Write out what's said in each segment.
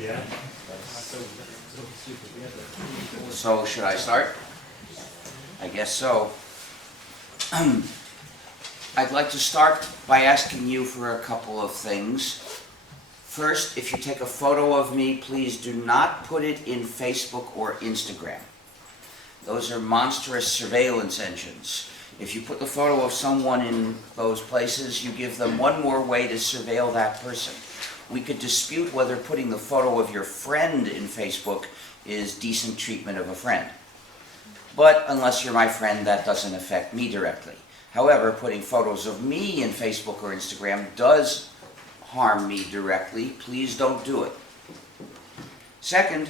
Yeah. So, should I start? I guess so. I'd like to start by asking you for a couple of things. First, if you take a photo of me, please do not put it in Facebook or Instagram. Those are monstrous surveillance engines. If you put the photo of someone in those places, you give them one more way to surveil that person. We could dispute whether putting the photo of your friend in Facebook is decent treatment of a friend. But unless you're my friend, that doesn't affect me directly. However, putting photos of me in Facebook or Instagram does harm me directly. Please don't do it. Second,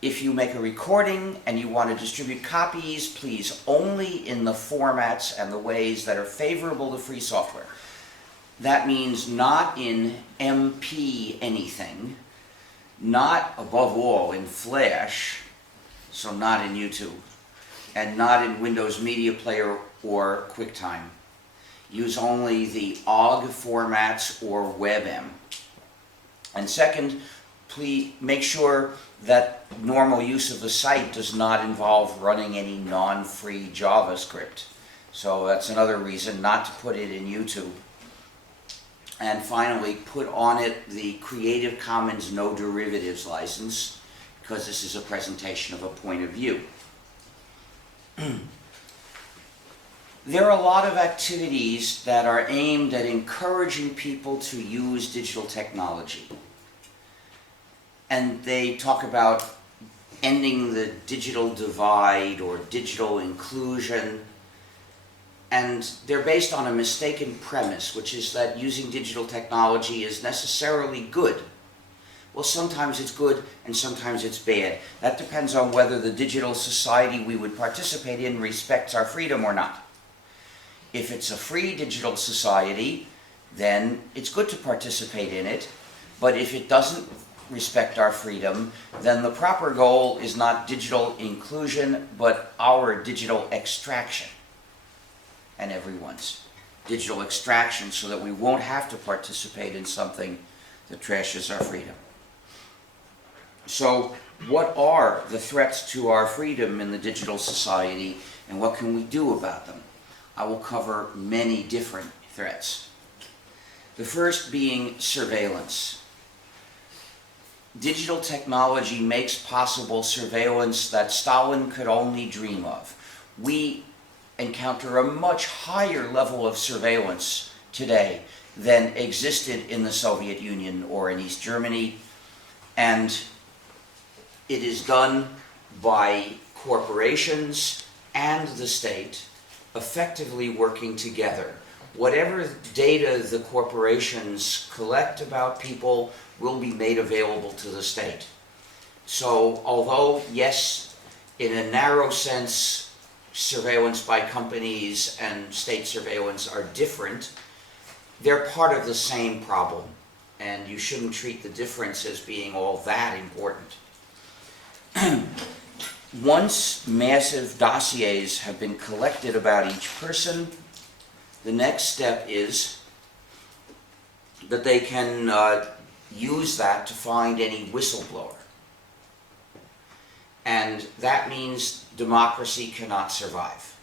if you make a recording and you want to distribute copies, please only in the formats and the ways that are favorable to free software. That means not in MP anything, not above all in Flash, so not in YouTube, and not in Windows Media Player or QuickTime. Use only the OGG formats or WebM. And second, please make sure that normal use of the site does not involve running any non-free JavaScript. So that's another reason not to put it in YouTube. And finally, put on it the Creative Commons No Derivatives license, because this is a presentation of a point of view. There are a lot of activities that are aimed at encouraging people to use digital technology. And they talk about ending the digital divide or digital inclusion. And they're based on a mistaken premise, which is that using digital technology is necessarily good. Well, sometimes it's good and sometimes it's bad. That depends on whether the digital society we would participate in respects our freedom or not. If it's a free digital society, then it's good to participate in it. But if it doesn't respect our freedom, then the proper goal is not digital inclusion, but our digital extraction. And everyone's digital extraction, so that we won't have to participate in something that trashes our freedom. So, what are the threats to our freedom in the digital society, and what can we do about them? I will cover many different threats. The first being surveillance. Digital technology makes possible surveillance that Stalin could only dream of. We encounter a much higher level of surveillance today than existed in the Soviet Union or in East Germany, and it is done by corporations and the state effectively working together. Whatever data the corporations collect about people will be made available to the state. So although, yes, in a narrow sense, surveillance by companies and state surveillance are different, they're part of the same problem, and you shouldn't treat the difference as being all that important. Once massive dossiers have been collected about each person, the next step is that they can use that to find any whistleblower. And that means democracy cannot survive.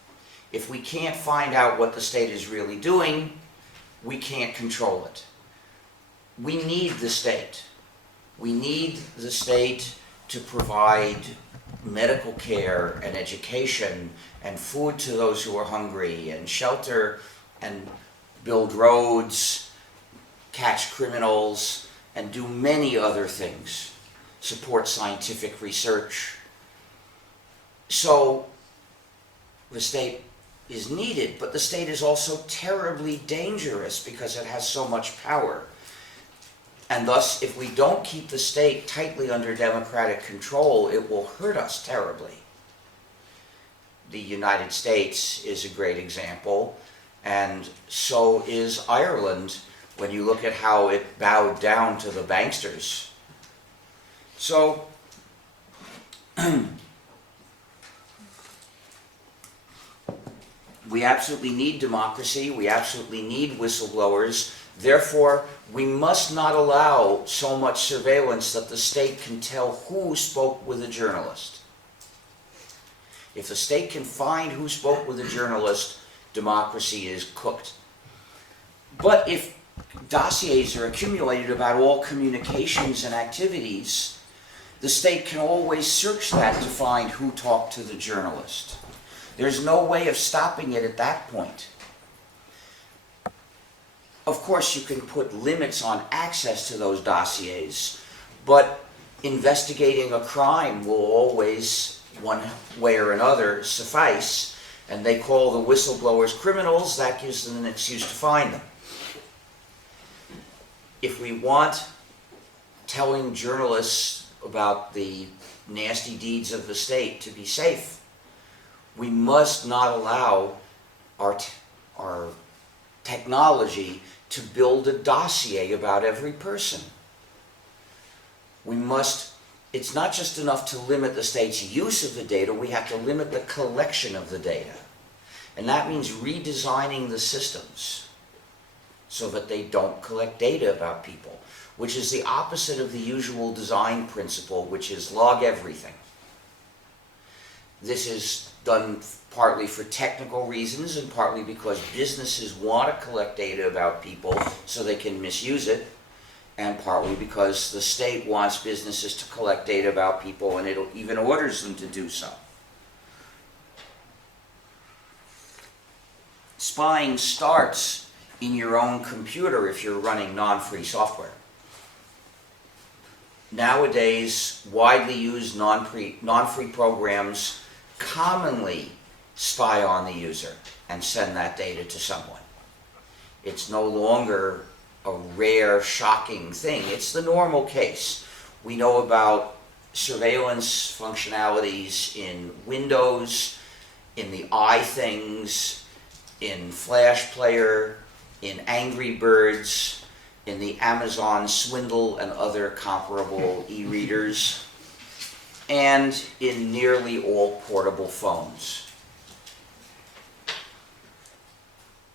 If we can't find out what the state is really doing, we can't control it. We need the state. We need the state to provide medical care and education and food to those who are hungry and shelter and build roads, catch criminals, and do many other things, support scientific research. So the state is needed, but the state is also terribly dangerous because it has so much power. And thus, if we don't keep the state tightly under democratic control, it will hurt us terribly. The United States is a great example, and so is Ireland when you look at how it bowed down to the banksters. So, we absolutely need democracy, we absolutely need whistleblowers, Therefore, we must not allow so much surveillance that the state can tell who spoke with a journalist. If the state can find who spoke with a journalist, democracy is cooked. But if dossiers are accumulated about all communications and activities, the state can always search that to find who talked to the journalist. There's no way of stopping it at that point. Of course, you can put limits on access to those dossiers, but investigating a crime will always, one way or another, suffice, and they call the whistleblowers criminals. That gives them an excuse to find them. If we want telling journalists about the nasty deeds of the state to be safe, we must not allow our technology to build a dossier about every person. It's not just enough to limit the state's use of the data, we have to limit the collection of the data. And that means redesigning the systems so that they don't collect data about people, which is the opposite of the usual design principle, which is log everything. This is done partly for technical reasons and partly because businesses want to collect data about people so they can misuse it, and partly because the state wants businesses to collect data about people and it even orders them to do so. Spying starts in your own computer if you're running non-free software. Nowadays, widely used non-free programs commonly spy on the user and send that data to someone. It's no longer a rare, shocking thing. It's the normal case. We know about surveillance functionalities in Windows, in the iThings, in Flash Player, in Angry Birds, in the Amazon Swindle and other comparable e-readers, and in nearly all portable phones.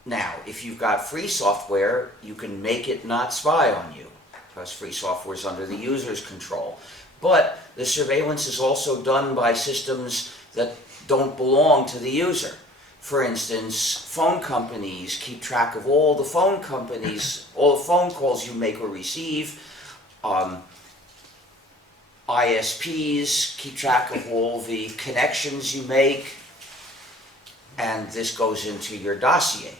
Now, if you've got free software, you can make it not spy on you, because free software is under the user's control. But the surveillance is also done by systems that don't belong to the user. For instance, phone companies keep track of all the phone calls you make or receive. ISPs keep track of all the connections you make, and this goes into your dossier.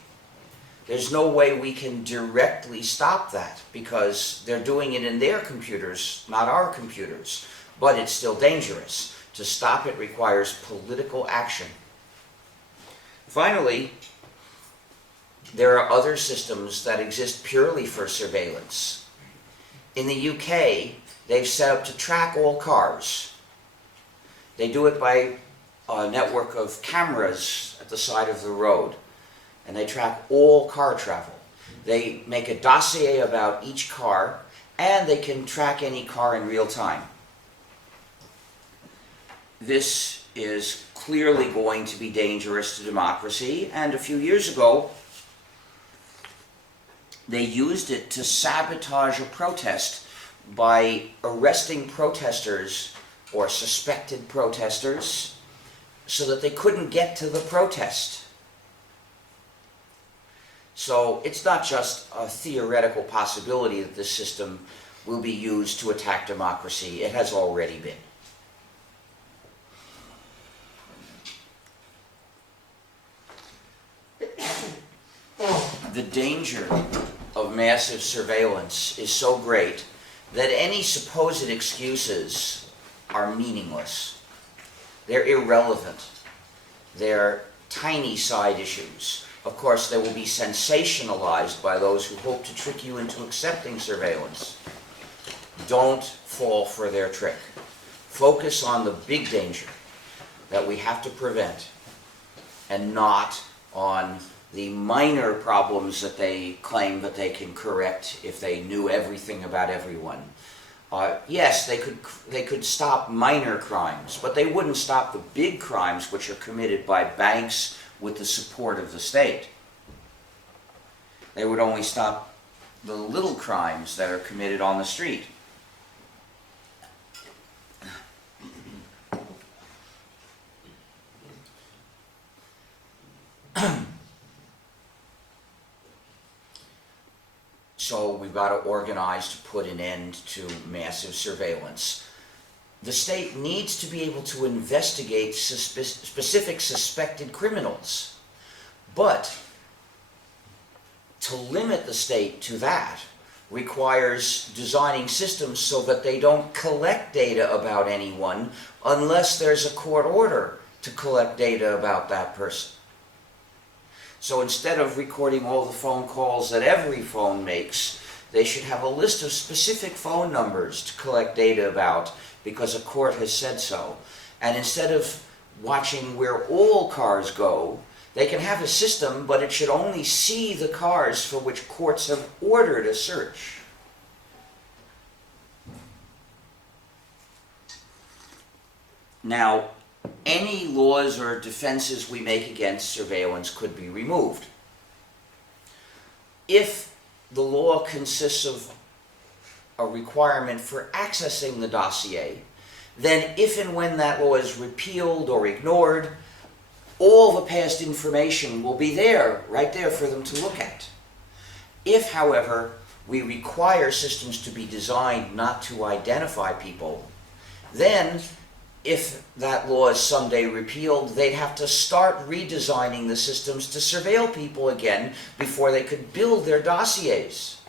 There's no way we can directly stop that because they're doing it in their computers, not our computers. But it's still dangerous. To stop it requires political action. Finally, there are other systems that exist purely for surveillance. In the UK, they've set up to track all cars. They do it by a network of cameras at the side of the road, and they track all car travel. They make a dossier about each car, and they can track any car in real time. This is clearly going to be dangerous to democracy, and a few years ago, they used it to sabotage a protest by arresting protesters or suspected protesters so that they couldn't get to the protest. So it's not just a theoretical possibility that this system will be used to attack democracy. It has already been. The danger of massive surveillance is so great that any supposed excuses are meaningless. They're irrelevant. They're tiny side issues. Of course, they will be sensationalized by those who hope to trick you into accepting surveillance. Don't fall for their trick. Focus on the big danger that we have to prevent and not on the minor problems that they claim that they can correct if they knew everything about everyone. Yes, they could stop minor crimes, but they wouldn't stop the big crimes which are committed by banks with the support of the state. They would only stop the little crimes that are committed on the street. So we've got to organize to put an end to massive surveillance. The state needs to be able to investigate specific suspected criminals, but to limit the state to that requires designing systems so that they don't collect data about anyone unless there's a court order to collect data about that person. So instead of recording all the phone calls that every phone makes, they should have a list of specific phone numbers to collect data about because a court has said so. And instead of watching where all cars go, they can have a system, but it should only see the cars for which courts have ordered a search. Now, any laws or defenses we make against surveillance could be removed. If the law consists of a requirement for accessing the dossier, then if and when that law is repealed or ignored, all the past information will be there, right there for them to look at. If, however, we require systems to be designed not to identify people, then if that law is someday repealed, they'd have to start redesigning the systems to surveil people again before they could build their dossiers.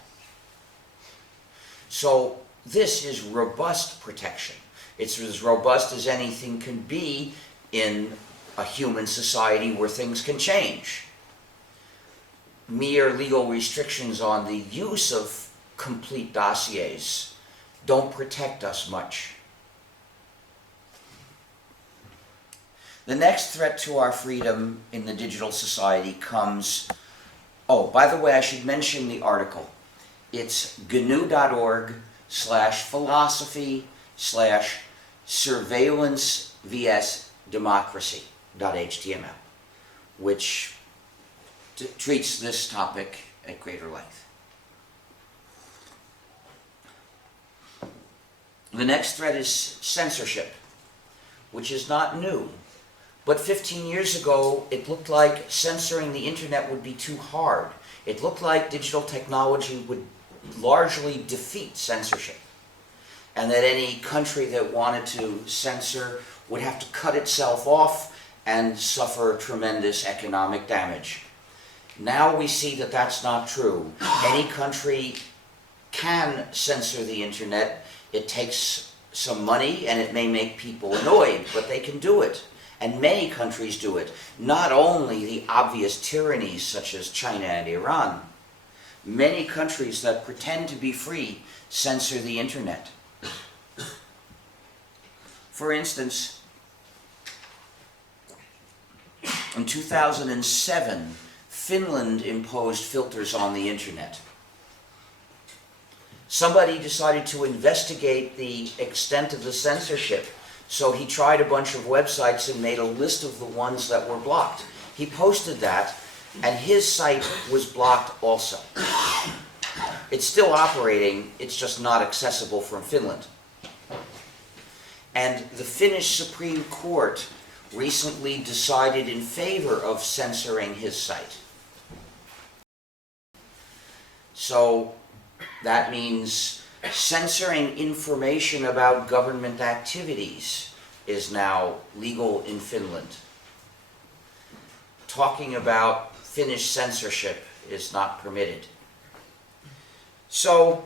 So this is robust protection. It's as robust as anything can be in a human society where things can change. Mere legal restrictions on the use of complete dossiers don't protect us much. The next threat to our freedom in the digital society comes... Oh, by the way, I should mention the article. It's gnu.org/philosophy/surveillance vs democracy.html, which treats this topic at greater length. The next threat is censorship, which is not new. But 15 years ago, it looked like censoring the internet would be too hard. It looked like digital technology would largely defeat censorship, and that any country that wanted to censor would have to cut itself off and suffer tremendous economic damage. Now we see that that's not true. Any country can censor the internet. It takes some money and it may make people annoyed, but they can do it. And many countries do it, not only the obvious tyrannies such as China and Iran. Many countries that pretend to be free censor the internet. For instance, in 2007, Finland imposed filters on the internet. Somebody decided to investigate the extent of the censorship. So he tried a bunch of websites and made a list of the ones that were blocked. He posted that, and his site was blocked also. It's still operating, it's just not accessible from Finland. And the Finnish Supreme Court recently decided in favor of censoring his site. So that means censoring information about government activities is now legal in Finland. Talking about Finnish censorship is not permitted. So,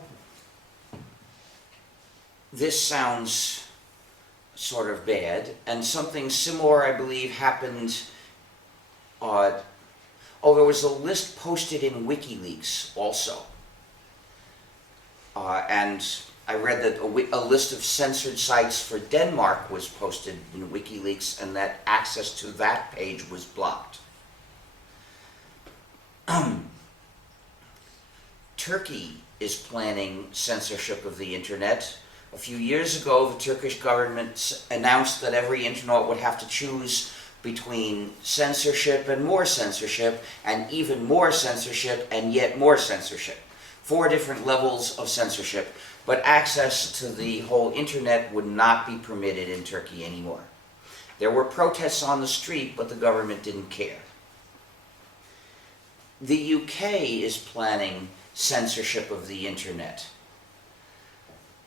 this sounds sort of bad, and something similar, I believe, happened. There was a list posted in WikiLeaks also. And I read that a list of censored sites for Denmark was posted in WikiLeaks, and that access to that page was blocked. Turkey is planning censorship of the internet. A few years ago, the Turkish government announced that every internaut would have to choose between censorship and more censorship, and even more censorship and yet more censorship. 4 different levels of censorship, but access to the whole internet would not be permitted in Turkey anymore. There were protests on the street, but the government didn't care. The UK is planning censorship of the internet,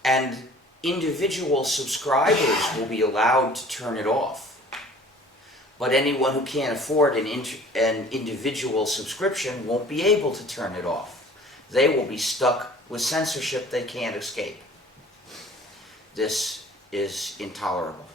and individual subscribers will be allowed to turn it off. But anyone who can't afford an individual subscription won't be able to turn it off. They will be stuck with censorship they can't escape. This is intolerable.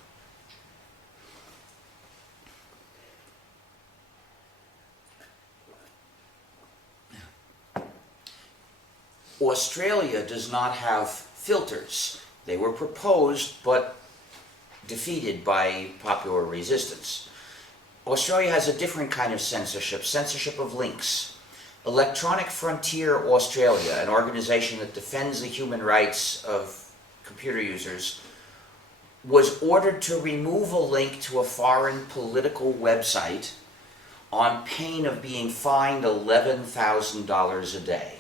Australia does not have filters. They were proposed but defeated by popular resistance. Australia has a different kind of censorship, censorship of links. Electronic Frontier Australia, an organization that defends the human rights of computer users, was ordered to remove a link to a foreign political website on pain of being fined $11,000 a day.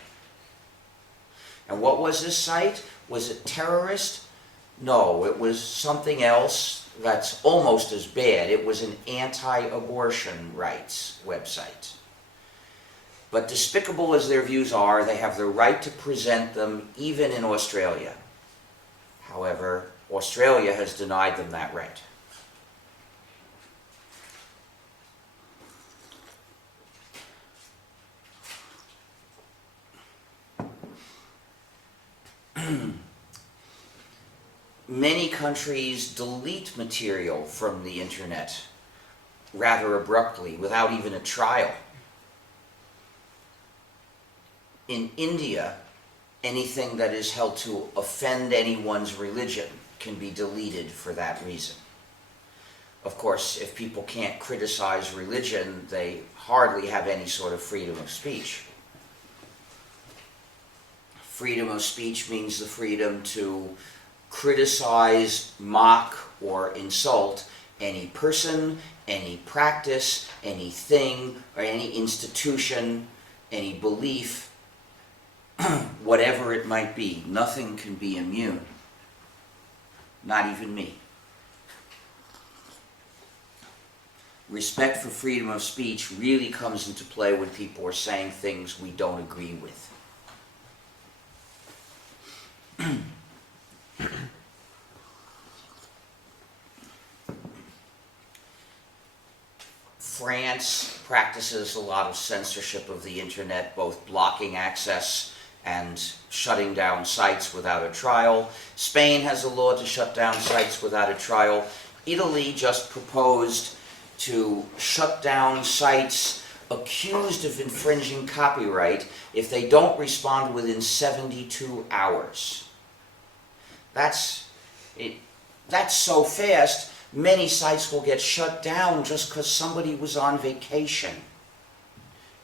And what was this site? Was it terrorist? No, it was something else that's almost as bad. It was an anti-abortion rights website. But despicable as their views are, they have the right to present them even in Australia. However, Australia has denied them that right. Many countries delete material from the internet rather abruptly, without even a trial. In India, anything that is held to offend anyone's religion can be deleted for that reason. Of course, if people can't criticize religion, they hardly have any sort of freedom of speech. Freedom of speech means the freedom to criticize, mock, or insult any person, any practice, anything, or any institution, any belief, whatever it might be. Nothing can be immune. Not even me. Respect for freedom of speech really comes into play when people are saying things we don't agree with. France practices a lot of censorship of the internet, both blocking access and shutting down sites without a trial. Spain has a law to shut down sites without a trial. Italy just proposed to shut down sites accused of infringing copyright if they don't respond within 72 hours. That's so fast, many sites will get shut down just because somebody was on vacation.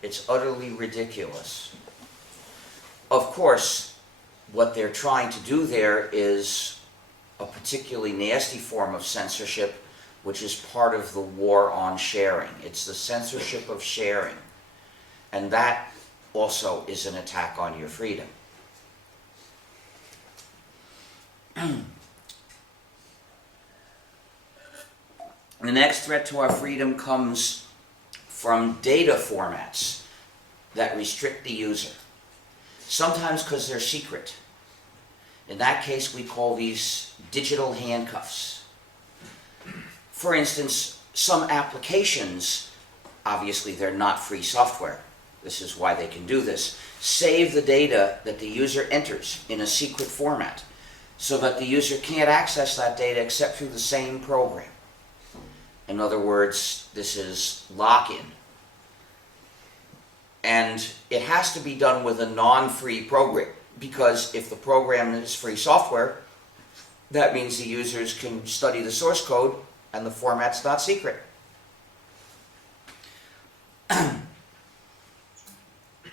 It's utterly ridiculous. Of course, what they're trying to do there is a particularly nasty form of censorship, which is part of the war on sharing. It's the censorship of sharing. And that also is an attack on your freedom. The next threat to our freedom comes from data formats that restrict the user. Sometimes because they're secret. In that case, we call these digital handcuffs. For instance, some applications, obviously they're not free software. This is why they can do this. Save the data that the user enters in a secret format so that the user can't access that data except through the same program. In other words, this is lock-in. And it has to be done with a non-free program, because if the program is free software, that means the users can study the source code and the format's not secret.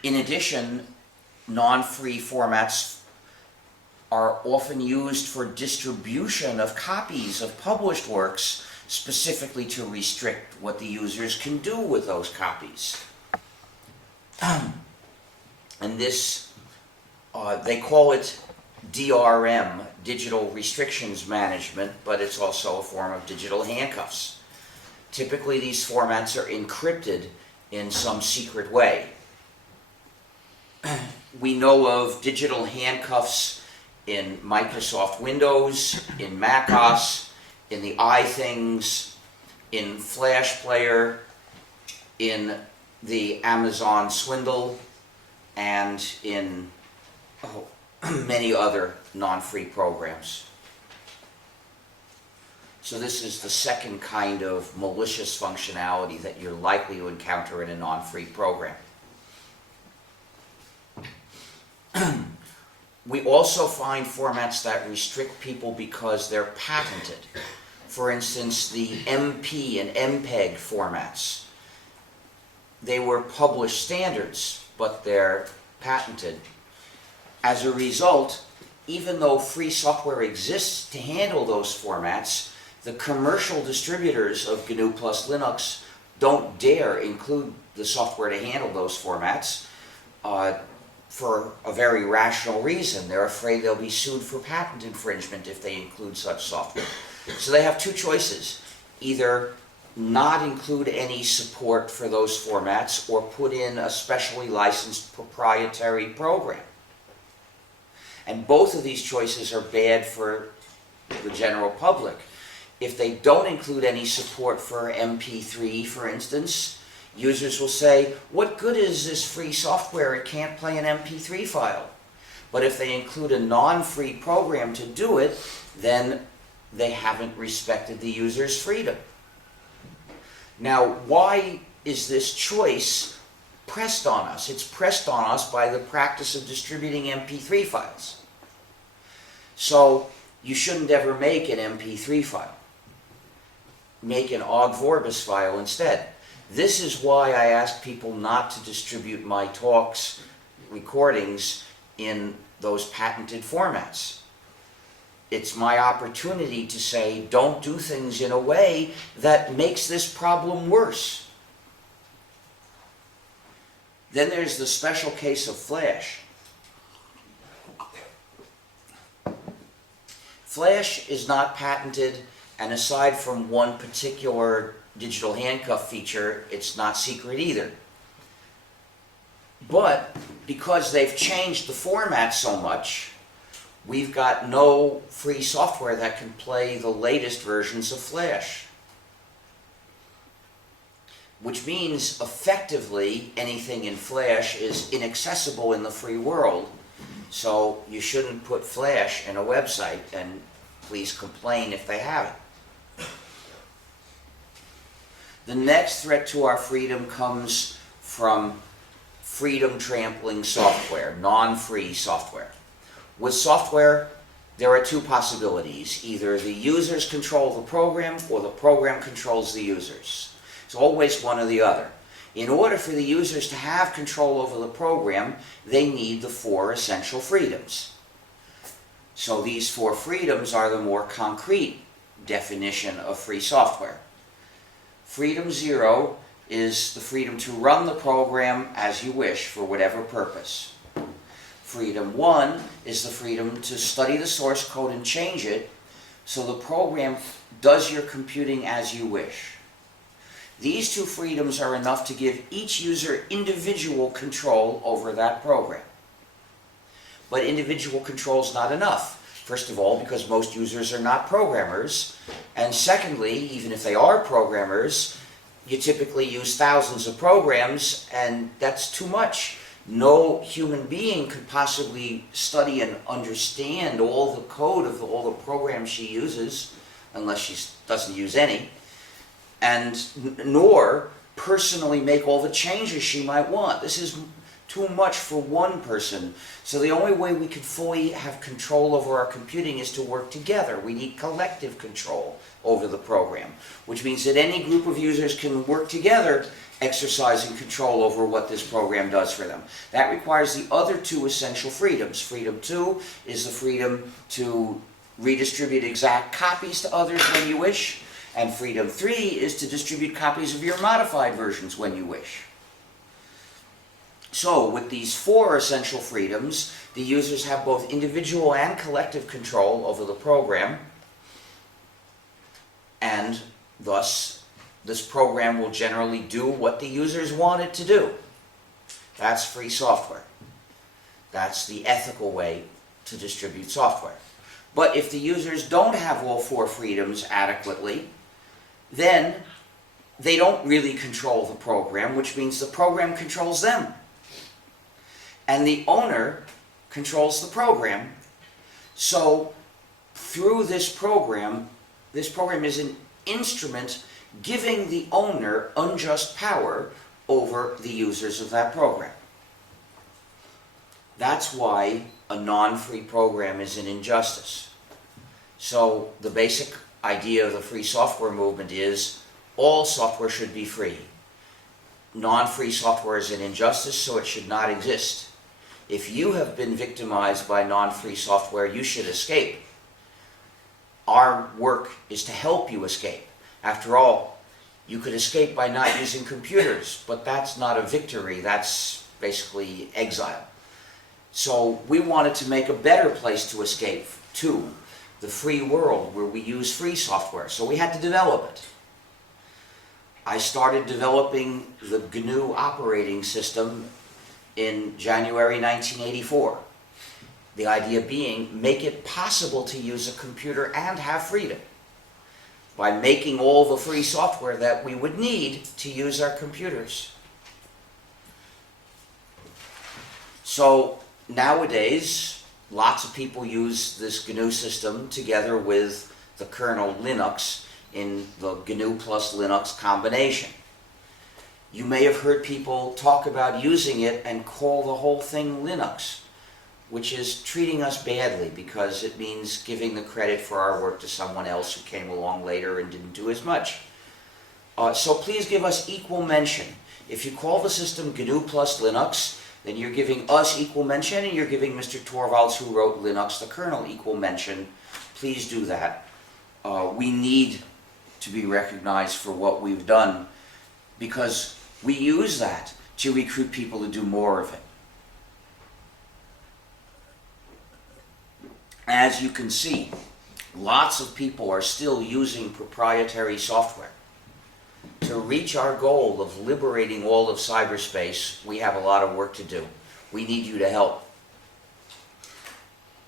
In addition, non-free formats are often used for distribution of copies of published works, specifically to restrict what the users can do with those copies. And this They call it DRM, Digital Restrictions Management, but it's also a form of digital handcuffs. Typically, these formats are encrypted in some secret way. We know of digital handcuffs in Microsoft Windows, in macOS, in the iThings, in Flash Player, in the Amazon Swindle, and in many other non-free programs. So this is the second kind of malicious functionality that you're likely to encounter in a non-free program. We also find formats that restrict people because they're patented. For instance, the MP and MPEG formats. They were published standards, but they're patented. As a result, even though free software exists to handle those formats, the commercial distributors of gnu+linux don't dare include the software to handle those formats for a very rational reason. They're afraid they'll be sued for patent infringement if they include such software. So they have two choices: either not include any support for those formats or put in a specially licensed proprietary program. And both of these choices are bad for the general public. If they don't include any support for MP3, for instance, users will say, what good is this free software? It can't play an MP3 file. But if they include a non-free program to do it, then they haven't respected the user's freedom. Now, why is this choice pressed on us? It's pressed on us by the practice of distributing MP3 files. So you shouldn't ever make an MP3 file. Make an ogg vorbis file instead. This is why I ask people not to distribute my talks, recordings, in those patented formats. It's my opportunity to say, don't do things in a way that makes this problem worse. Then there's the special case of Flash. Flash is not patented, and aside from one particular digital handcuff feature, it's not secret either. But because they've changed the format so much, we've got no free software that can play the latest versions of Flash. Which means, effectively, anything in Flash is inaccessible in the free world. So you shouldn't put Flash in a website, and please complain if they have it. The next threat to our freedom comes from freedom-trampling software, non-free software. With software, there are two possibilities. Either the users control the program, or the program controls the users. It's always one or the other. In order for the users to have control over the program, they need the 4 essential freedoms. So these 4 freedoms are the more concrete definition of free software. Freedom 0 is the freedom to run the program as you wish for whatever purpose. Freedom 1 is the freedom to study the source code and change it so the program does your computing as you wish. These 2 freedoms are enough to give each user individual control over that program. But individual control is not enough. First of all, because most users are not programmers. And secondly, even if they are programmers, you typically use thousands of programs, and that's too much. No human being could possibly study and understand all the code of all the programs she uses, unless she doesn't use any, and nor personally make all the changes she might want. This is too much for one person. So the only way we can fully have control over our computing is to work together. We need collective control over the program, which means that any group of users can work together exercising control over what this program does for them. That requires the other 2 essential freedoms. Freedom 2 is the freedom to redistribute exact copies to others when you wish, and freedom 3 is to distribute copies of your modified versions when you wish. So with these 4 essential freedoms, the users have both individual and collective control over the program, and thus this program will generally do what the users want it to do. That's free software. That's the ethical way to distribute software. But if the users don't have all 4 freedoms adequately, then they don't really control the program, which means the program controls them. And the owner controls the program. So through this program is an instrument giving the owner unjust power over the users of that program. That's why a non-free program is an injustice. So the basic idea of the free software movement is all software should be free. Non-free software is an injustice, so it should not exist. If you have been victimized by non-free software, you should escape. Our work is to help you escape. After all, you could escape by not using computers, but that's not a victory, that's basically exile. So we wanted to make a better place to escape to, the free world where we use free software, so we had to develop it. I started developing the GNU operating system in January 1984. The idea being, make it possible to use a computer and have freedom by making all the free software that we would need to use our computers. So nowadays, lots of people use this GNU system together with the kernel Linux in the gnu+linux combination. You may have heard people talk about using it and call the whole thing Linux, which is treating us badly because it means giving the credit for our work to someone else who came along later and didn't do as much. So please give us equal mention. If you call the system gnu+linux, then you're giving us equal mention, and you're giving Mr. Torvalds, who wrote Linux, the kernel, equal mention. Please do that. We need to be recognized for what we've done, because we use that to recruit people to do more of it. As you can see, lots of people are still using proprietary software. To reach our goal of liberating all of cyberspace, we have a lot of work to do. We need you to help.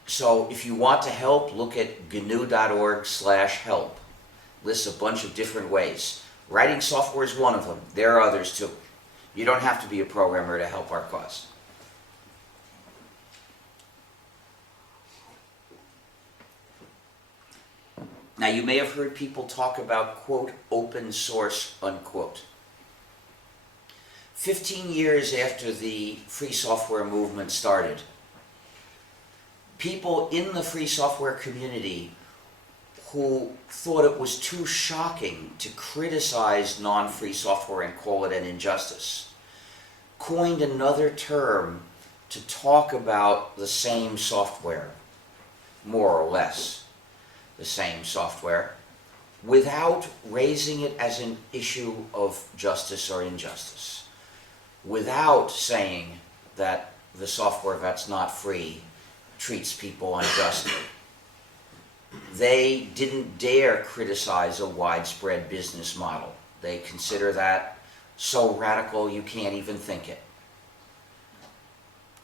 So if you want to help, look at gnu.org/help. Lists a bunch of different ways. Writing software is one of them. There are others too. You don't have to be a programmer to help our cause. Now, you may have heard people talk about, quote, open source, unquote. 15 years after the free software movement started, people in the free software community who thought it was too shocking to criticize non-free software and call it an injustice, coined another term to talk about the same software, more or less the same software, without raising it as an issue of justice or injustice, without saying that the software that's not free treats people unjustly. They didn't dare criticize a widespread business model. They consider that so radical you can't even think it.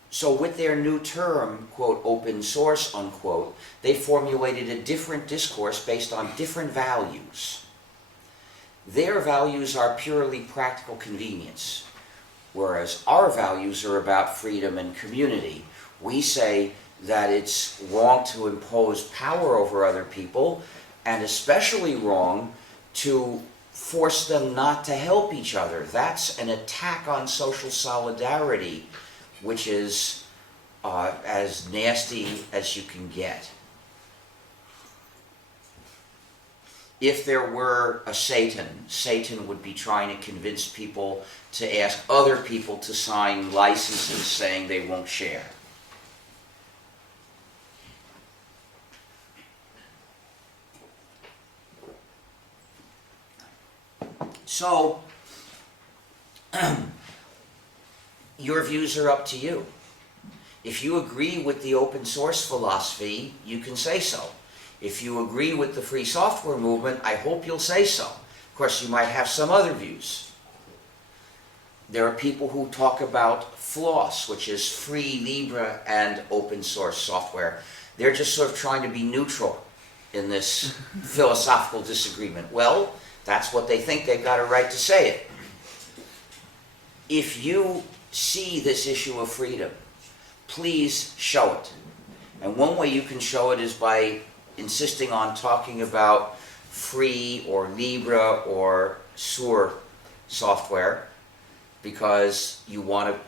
So with their new term, quote, open source, unquote, they formulated a different discourse based on different values. Their values are purely practical convenience, whereas our values are about freedom and community. We say that it's wrong to impose power over other people, and especially wrong to force them not to help each other. That's an attack on social solidarity, which is as nasty as you can get. If there were a Satan, Satan would be trying to convince people to ask other people to sign licenses saying they won't share. So, your views are up to you. If you agree with the open source philosophy, you can say so. If you agree with the free software movement, I hope you'll say so. Of course, you might have some other views. There are people who talk about FLOSS, which is free, Libre, and open source software. They're just sort of trying to be neutral in this philosophical disagreement. Well, that's what they think. They've got a right to say it. If you see this issue of freedom, please show it. And one way you can show it is by insisting on talking about free or Libre or Sur software, because you want to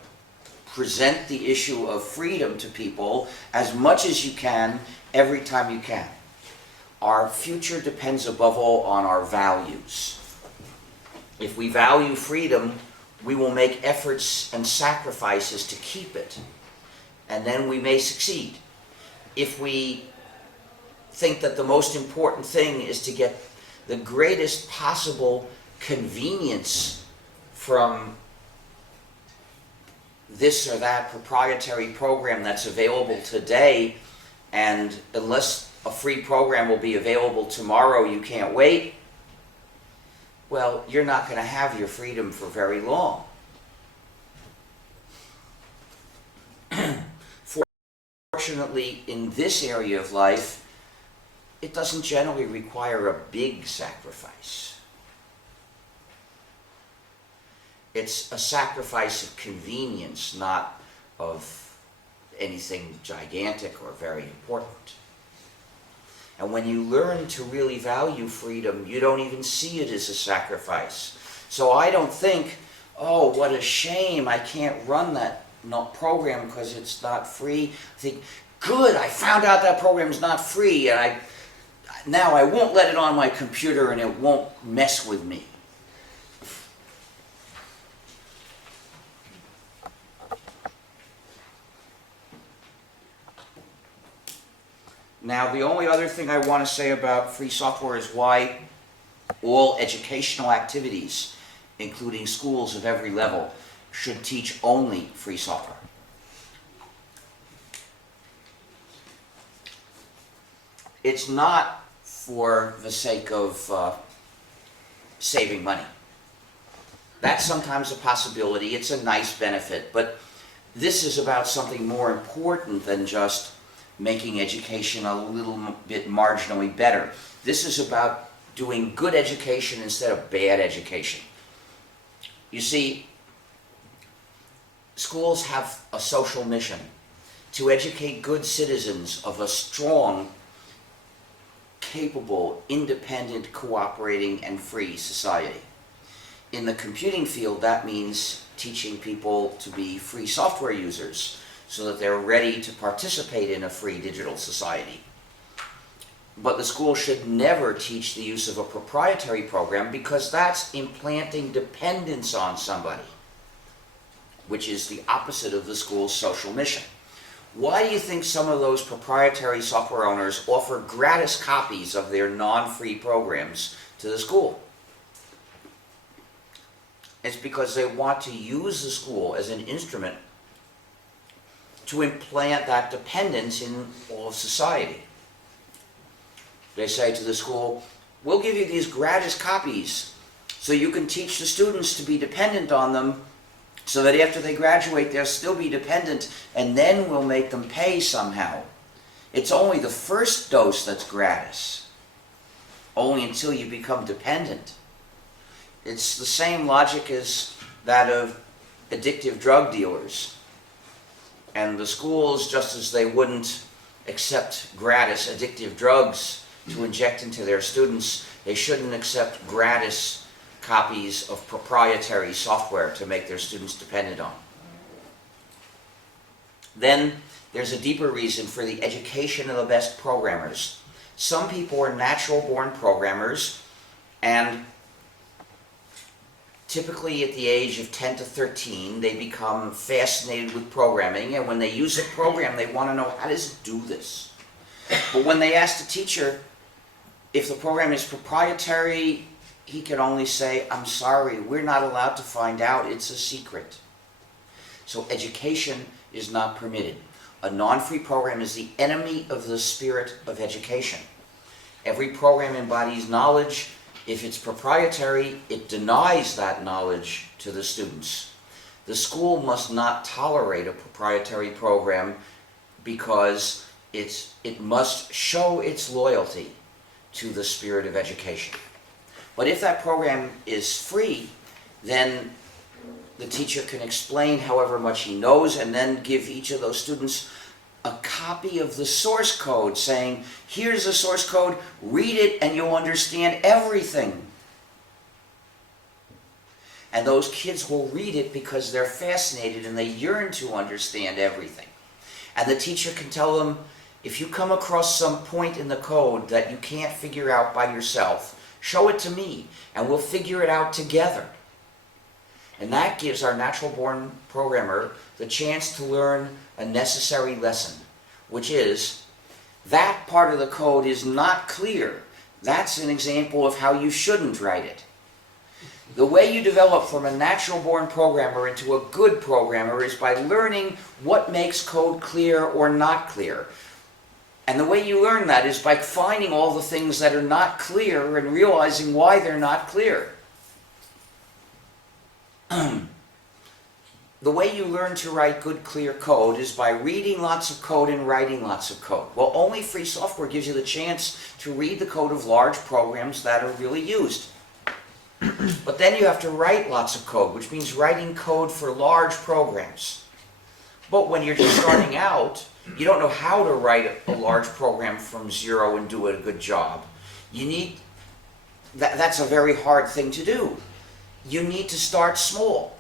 present the issue of freedom to people as much as you can, every time you can. Our future depends above all on our values. If we value freedom, we will make efforts and sacrifices to keep it, and then we may succeed. If we think that the most important thing is to get the greatest possible convenience from this or that proprietary program that's available today, and unless a free program will be available tomorrow, you can't wait, well, you're not going to have your freedom for very long. Fortunately, in this area of life, it doesn't generally require a big sacrifice. It's a sacrifice of convenience, not of anything gigantic or very important. And when you learn to really value freedom, you don't even see it as a sacrifice. So I don't think, oh, what a shame, I can't run that program because it's not free. I think, good, I found out that program's not free, and now I won't let it on my computer and it won't mess with me. Now, the only other thing I want to say about free software is why all educational activities, including schools of every level, should teach only free software. It's not for the sake of saving money. That's sometimes a possibility. It's a nice benefit. But this is about something more important than just making education a little bit marginally better. This is about doing good education instead of bad education. You see, schools have a social mission to educate good citizens of a strong, capable, independent, cooperating, and free society. In the computing field, that means teaching people to be free software users so that they're ready to participate in a free digital society. But the school should never teach the use of a proprietary program, because that's implanting dependence on somebody, which is the opposite of the school's social mission. Why do you think some of those proprietary software owners offer gratis copies of their non-free programs to the school? It's because they want to use the school as an instrument to implant that dependence in all of society. They say to the school, we'll give you these gratis copies so you can teach the students to be dependent on them, so that after they graduate they'll still be dependent, and then we'll make them pay somehow. It's only the first dose that's gratis, only until you become dependent. It's the same logic as that of addictive drug dealers. And the schools, just as they wouldn't accept gratis addictive drugs to inject into their students, they shouldn't accept gratis copies of proprietary software to make their students dependent on. Then there's a deeper reason for the education of the best programmers. Some people are natural-born programmers, and typically at the age of 10 to 13, they become fascinated with programming, and when they use a program, they want to know, how does it do this? But when they ask the teacher if the program is proprietary, he can only say, I'm sorry, we're not allowed to find out, it's a secret. So education is not permitted. A non-free program is the enemy of the spirit of education. Every program embodies knowledge. If it's proprietary, it denies that knowledge to the students. The school must not tolerate a proprietary program because it must show its loyalty to the spirit of education. But if that program is free, then the teacher can explain however much he knows and then give each of those students a copy of the source code saying, here's the source code, read it and you'll understand everything. And those kids will read it because they're fascinated and they yearn to understand everything. And the teacher can tell them, if you come across some point in the code that you can't figure out by yourself, show it to me and we'll figure it out together. And that gives our natural-born programmer the chance to learn a necessary lesson, which is, that part of the code is not clear. That's an example of how you shouldn't write it. The way you develop from a natural-born programmer into a good programmer is by learning what makes code clear or not clear. And the way you learn that is by finding all the things that are not clear and realizing why they're not clear. The way you learn to write good, clear code is by reading lots of code and writing lots of code. Well, only free software gives you the chance to read the code of large programs that are really used. But then you have to write lots of code, which means writing code for large programs. But when you're just starting out, you don't know how to write a large program from zero and do a good job. That's a very hard thing to do. You need to start small.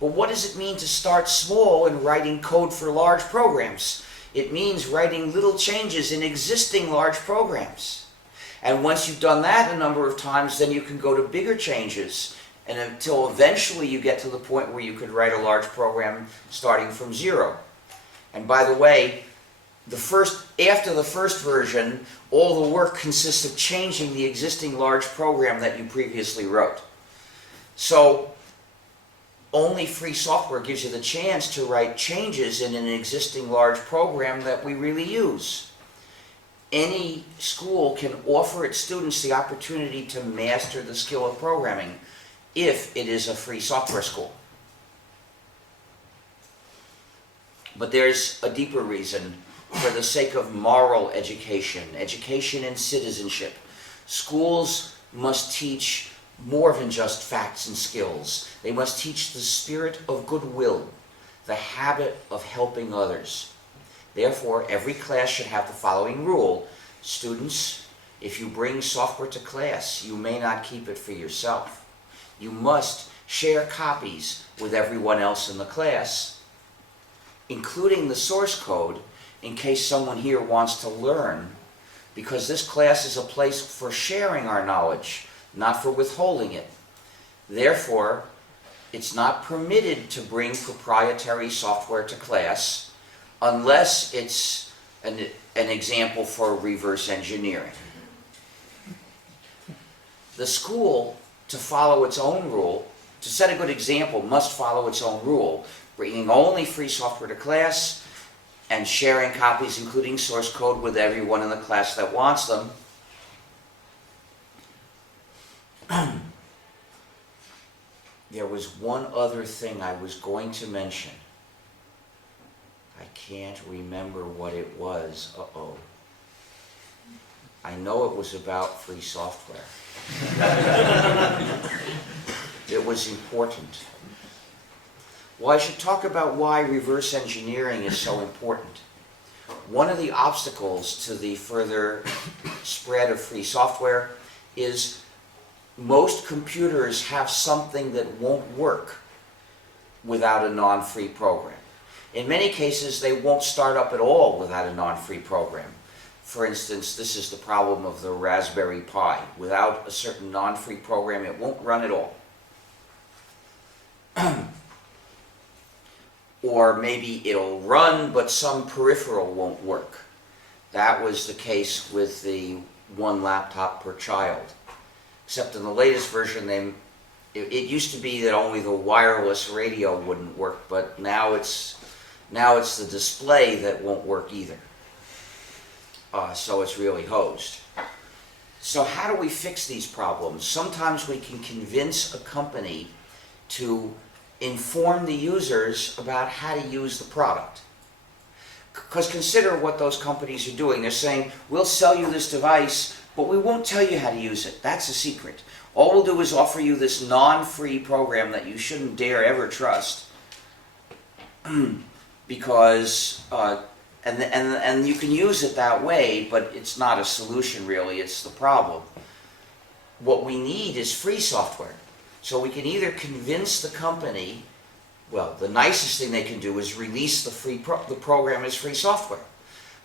But what does it mean to start small in writing code for large programs? It means writing little changes in existing large programs. And once you've done that a number of times, then you can go to bigger changes, and until eventually you get to the point where you could write a large program starting from zero. And by the way, after the first version, all the work consists of changing the existing large program that you previously wrote. So only free software gives you the chance to write changes in an existing large program that we really use. Any school can offer its students the opportunity to master the skill of programming if it is a free software school. But there's a deeper reason. For the sake of moral education, education and citizenship, schools must teach more than just facts and skills. They must teach the spirit of goodwill, the habit of helping others. Therefore, every class should have the following rule. Students, if you bring software to class, you may not keep it for yourself. You must share copies with everyone else in the class, including the source code, in case someone here wants to learn, because this class is a place for sharing our knowledge, not for withholding it. Therefore, it's not permitted to bring proprietary software to class unless it's an example for reverse engineering. The school, to follow its own rule, to set a good example, must follow its own rule, bringing only free software to class and sharing copies, including source code, with everyone in the class that wants them. There was one other thing I was going to mention. I can't remember what it was. Uh-oh. I know it was about free software. It was important. Well, I should talk about why reverse engineering is so important. One of the obstacles to the further spread of free software is most computers have something that won't work without a non-free program. In many cases, they won't start up at all without a non-free program. For instance, this is the problem of the Raspberry Pi. Without a certain non-free program, it won't run at all. Or maybe it'll run, but some peripheral won't work. That was the case with the one laptop per child. Except in the latest version, It used to be that only the wireless radio wouldn't work, but now it's the display that won't work either. So it's really hosed. So how do we fix these problems? Sometimes we can convince a company to inform the users about how to use the product. Because consider what those companies are doing. They're saying, we'll sell you this device, but we won't tell you how to use it. That's a secret. All we'll do is offer you this non-free program that you shouldn't dare ever trust. Because, and you can use it that way, but it's not a solution really, it's the problem. What we need is free software. So we can either convince the company, well, the nicest thing they can do is release the program as free software.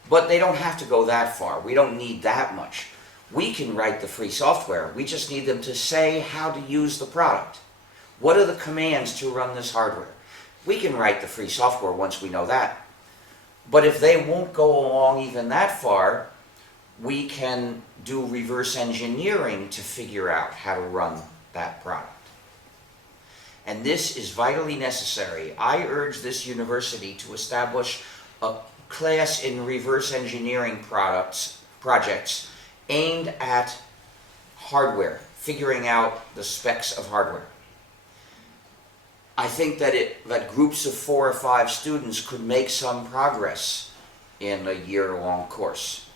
But they don't have to go that far. We don't need that much. We can write the free software. We just need them to say how to use the product. What are the commands to run this hardware? We can write the free software once we know that. But if they won't go along even that far, we can do reverse engineering to figure out how to run that product. And this is vitally necessary. I urge this university to establish a class in reverse engineering projects aimed at hardware, figuring out the specs of hardware. I think that groups of 4 or 5 students could make some progress in a year-long course.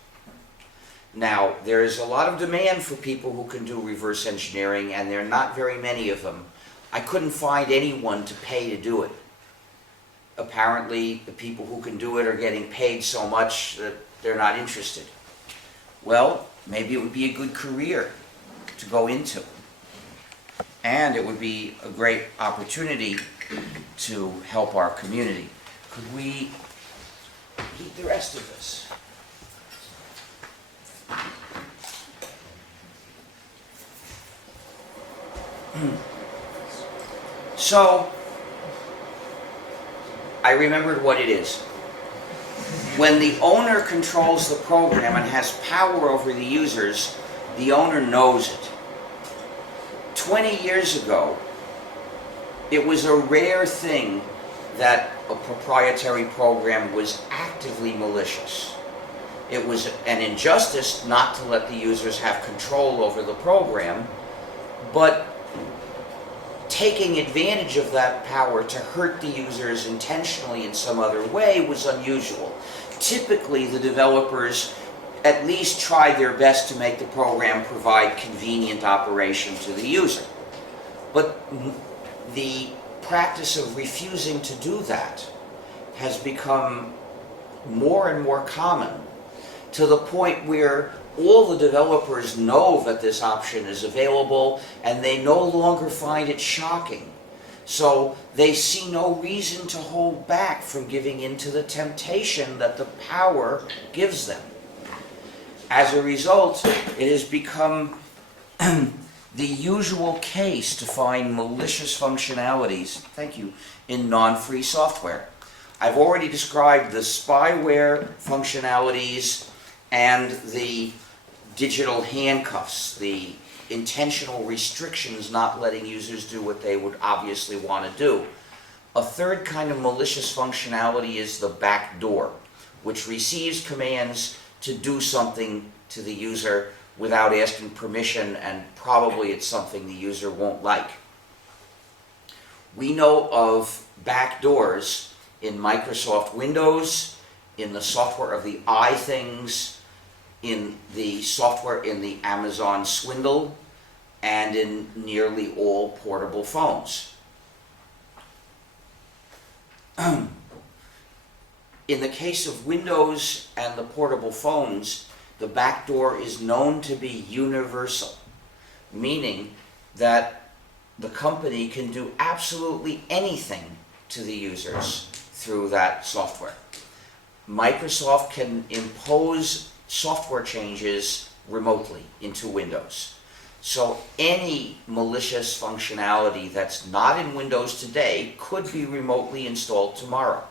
Now, there is a lot of demand for people who can do reverse engineering, and there are not very many of them. I couldn't find anyone to pay to do it. Apparently, the people who can do it are getting paid so much that they're not interested. Well, maybe it would be a good career to go into. And it would be a great opportunity to help our community. Could we eat the rest of this? So, I remembered what it is. When the owner controls the program and has power over the users, the owner knows it. 20 years ago, it was a rare thing that a proprietary program was actively malicious. It was an injustice not to let the users have control over the program, but taking advantage of that power to hurt the users intentionally in some other way was unusual. Typically, the developers at least tried their best to make the program provide convenient operation to the user. But the practice of refusing to do that has become more and more common, to the point where all the developers know that this option is available and they no longer find it shocking. So they see no reason to hold back from giving in to the temptation that the power gives them. As a result, it has become the usual case to find malicious functionalities, thank you, in non-free software. I've already described the spyware functionalities and the digital handcuffs, the intentional restrictions not letting users do what they would obviously want to do. A third kind of malicious functionality is the backdoor, which receives commands to do something to the user without asking permission, and probably it's something the user won't like. We know of backdoors in Microsoft Windows, in the software of the iThings, in the software in the Amazon Swindle, and in nearly all portable phones. In the case of Windows and the portable phones, the backdoor is known to be universal, meaning that the company can do absolutely anything to the users through that software. Microsoft can impose software changes remotely into Windows. So any malicious functionality that's not in Windows today could be remotely installed tomorrow.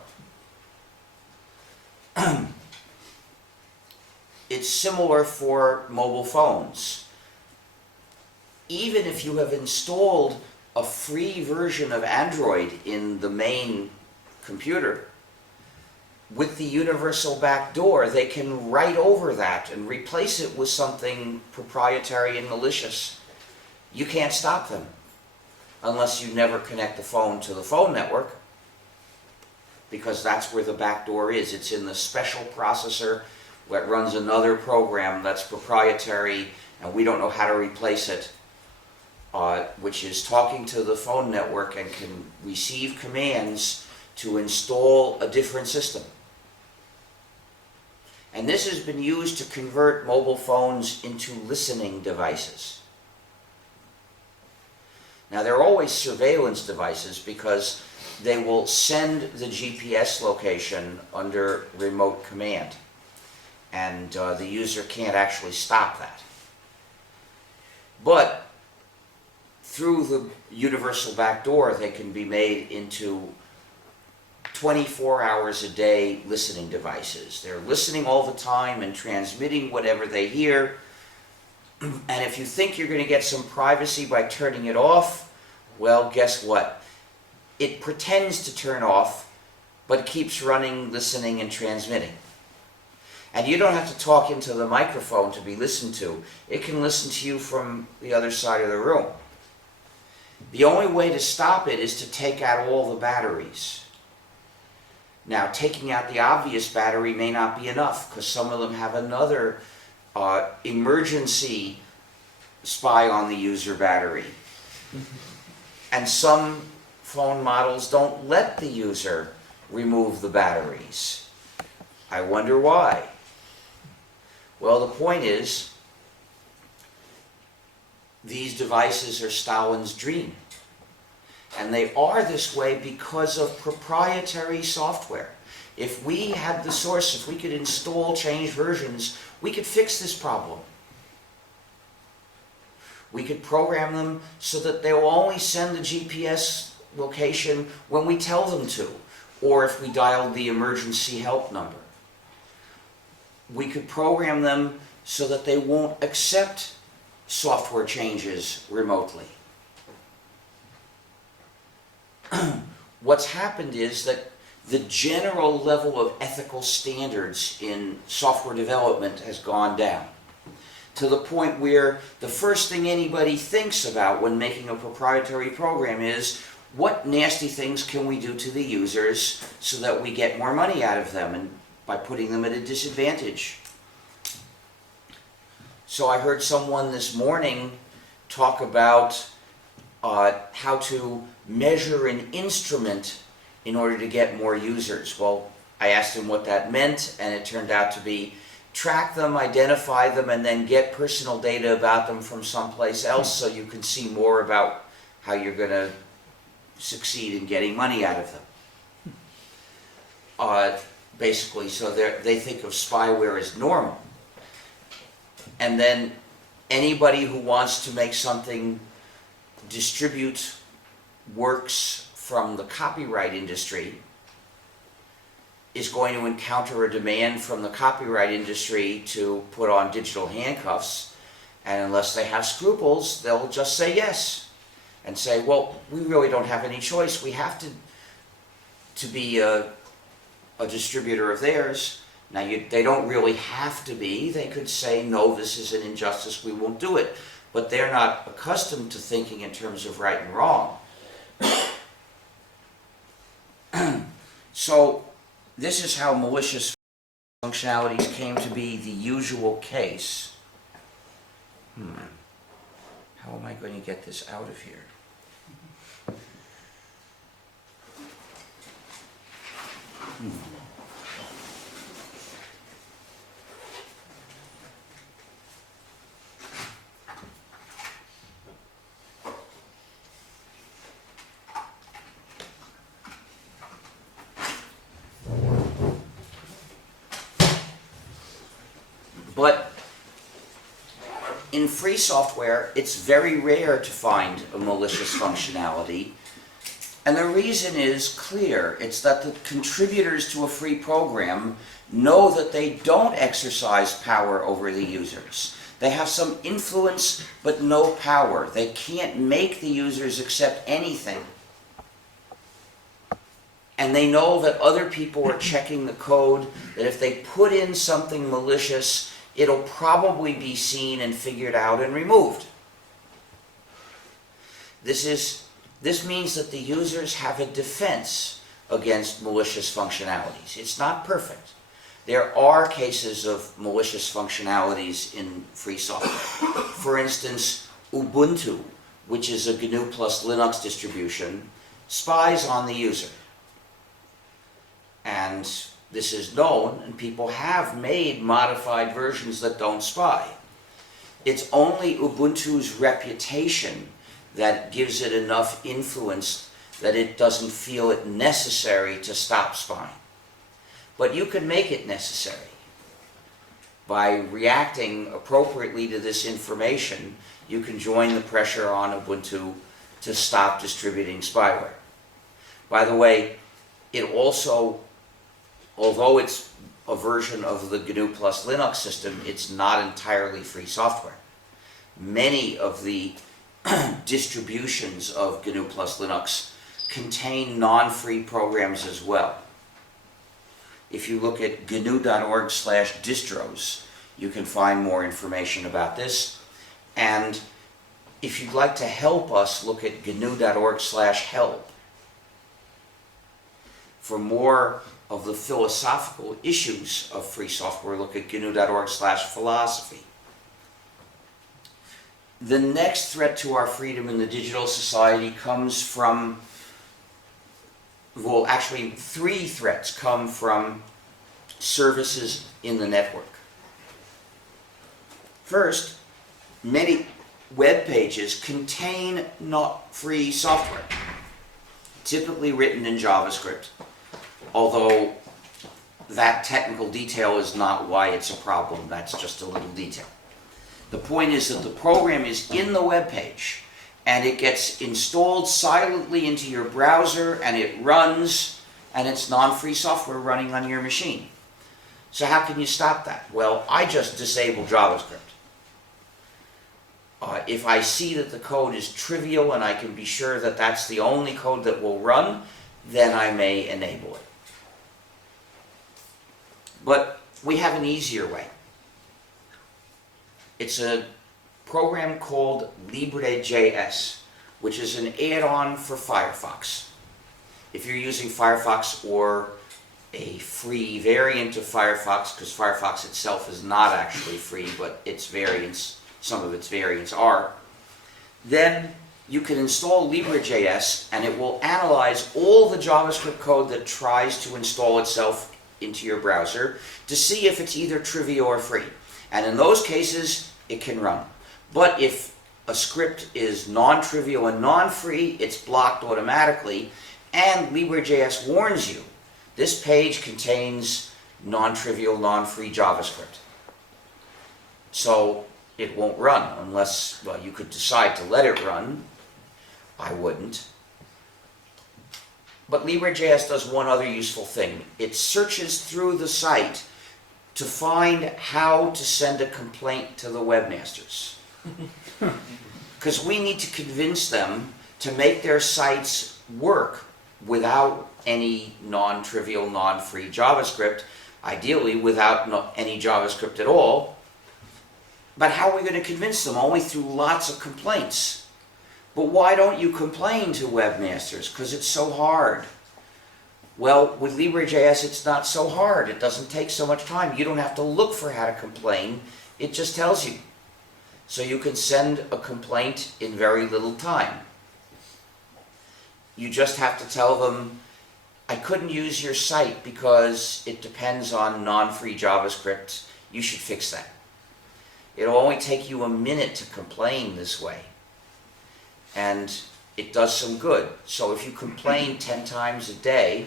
It's similar for mobile phones. Even if you have installed a free version of Android in the main computer, with the universal backdoor, they can write over that and replace it with something proprietary and malicious. You can't stop them unless you never connect the phone to the phone network, because that's where the backdoor is. It's in the special processor that runs another program that's proprietary, and we don't know how to replace it, which is talking to the phone network and can receive commands to install a different system. And this has been used to convert mobile phones into listening devices. Now, they're always surveillance devices because they will send the GPS location under remote command, and the user can't actually stop that. But through the universal backdoor, they can be made into 24 hours a day listening devices. They're listening all the time and transmitting whatever they hear. And if you think you're going to get some privacy by turning it off, well, guess what? It pretends to turn off, but it keeps running, listening, and transmitting. And you don't have to talk into the microphone to be listened to. It can listen to you from the other side of the room. The only way to stop it is to take out all the batteries. Now, taking out the obvious battery may not be enough, because some of them have another emergency spy on the user battery. And some phone models don't let the user remove the batteries. I wonder why. Well, the point is, these devices are Stalin's dream. And they are this way because of proprietary software. If we had the source, if we could install changed versions, we could fix this problem. We could program them so that they will only send the GPS location when we tell them to, or if we dialed the emergency help number. We could program them so that they won't accept software changes remotely. What's happened is that the general level of ethical standards in software development has gone down, to the point where the first thing anybody thinks about when making a proprietary program is, what nasty things can we do to the users so that we get more money out of them, and by putting them at a disadvantage. So I heard someone this morning talk about how to measure an instrument in order to get more users. Well, I asked him what that meant, and it turned out to be track them, identify them, and then get personal data about them from someplace else so you can see more about how you're going to succeed in getting money out of them. Basically, so they think of spyware as normal. And then anybody who wants to make something distribute works from the copyright industry is going to encounter a demand from the copyright industry to put on digital handcuffs, and unless they have scruples, they'll just say yes and say, well, we really don't have any choice. We have to be a distributor of theirs. Now, they don't really have to be. They could say, no, this is an injustice, we won't do it. But they're not accustomed to thinking in terms of right and wrong. So this is how malicious functionalities came to be the usual case. How am I going to get this out of here? But in free software, it's very rare to find a malicious functionality. And the reason is clear. It's that the contributors to a free program know that they don't exercise power over the users. They have some influence but no power. They can't make the users accept anything. And they know that other people are checking the code, that if they put in something malicious, it'll probably be seen and figured out and removed. This means that the users have a defense against malicious functionalities. It's not perfect. There are cases of malicious functionalities in free software. For instance, Ubuntu, which is a gnu+linux distribution, spies on the user. And this is known, and people have made modified versions that don't spy. It's only Ubuntu's reputation that gives it enough influence that it doesn't feel it necessary to stop spying. But you can make it necessary. By reacting appropriately to this information, you can join the pressure on Ubuntu to stop distributing spyware. By the way, it also, although it's a version of the gnu+linux system, it's not entirely free software. Many of the distributions of gnu+linux contain non-free programs as well. If you look at gnu.org/distros, you can find more information about this. And if you'd like to help us, look at gnu.org/help. For more of the philosophical issues of free software, look at gnu.org/philosophy. The next threat to our freedom in the digital society comes from, well, actually, three threats come from services in the network. First, many web pages contain not free software, typically written in JavaScript, although that technical detail is not why it's a problem. That's just a little detail. The point is that the program is in the web page, and it gets installed silently into your browser, and it runs, and it's non-free software running on your machine. So how can you stop that? Well, I just disable JavaScript. If I see that the code is trivial and I can be sure that that's the only code that will run, then I may enable it. But we have an easier way. It's a program called Libre.js, which is an add-on for Firefox. If you're using Firefox or a free variant of Firefox, because Firefox itself is not actually free, but its variants, some of its variants are, then you can install Libre.js and it will analyze all the JavaScript code that tries to install itself into your browser to see if it's either trivial or free. And in those cases, it can run. But if a script is non-trivial and non-free, it's blocked automatically, and Libre.js warns you, this page contains non-trivial, non-free JavaScript. So it won't run unless, well, you could decide to let it run. I wouldn't. But Libre.js does one other useful thing. It searches through the site to find how to send a complaint to the webmasters. Because we need to convince them to make their sites work without any non-trivial, non-free JavaScript, ideally without any JavaScript at all. But how are we going to convince them? Only through lots of complaints. But why don't you complain to webmasters? Because it's so hard. Well, with Libre.js, it's not so hard. It doesn't take so much time. You don't have to look for how to complain. It just tells you. So you can send a complaint in very little time. You just have to tell them, I couldn't use your site because it depends on non-free JavaScript. You should fix that. It'll only take you a minute to complain this way. And it does some good. So if you complain 10 times a day,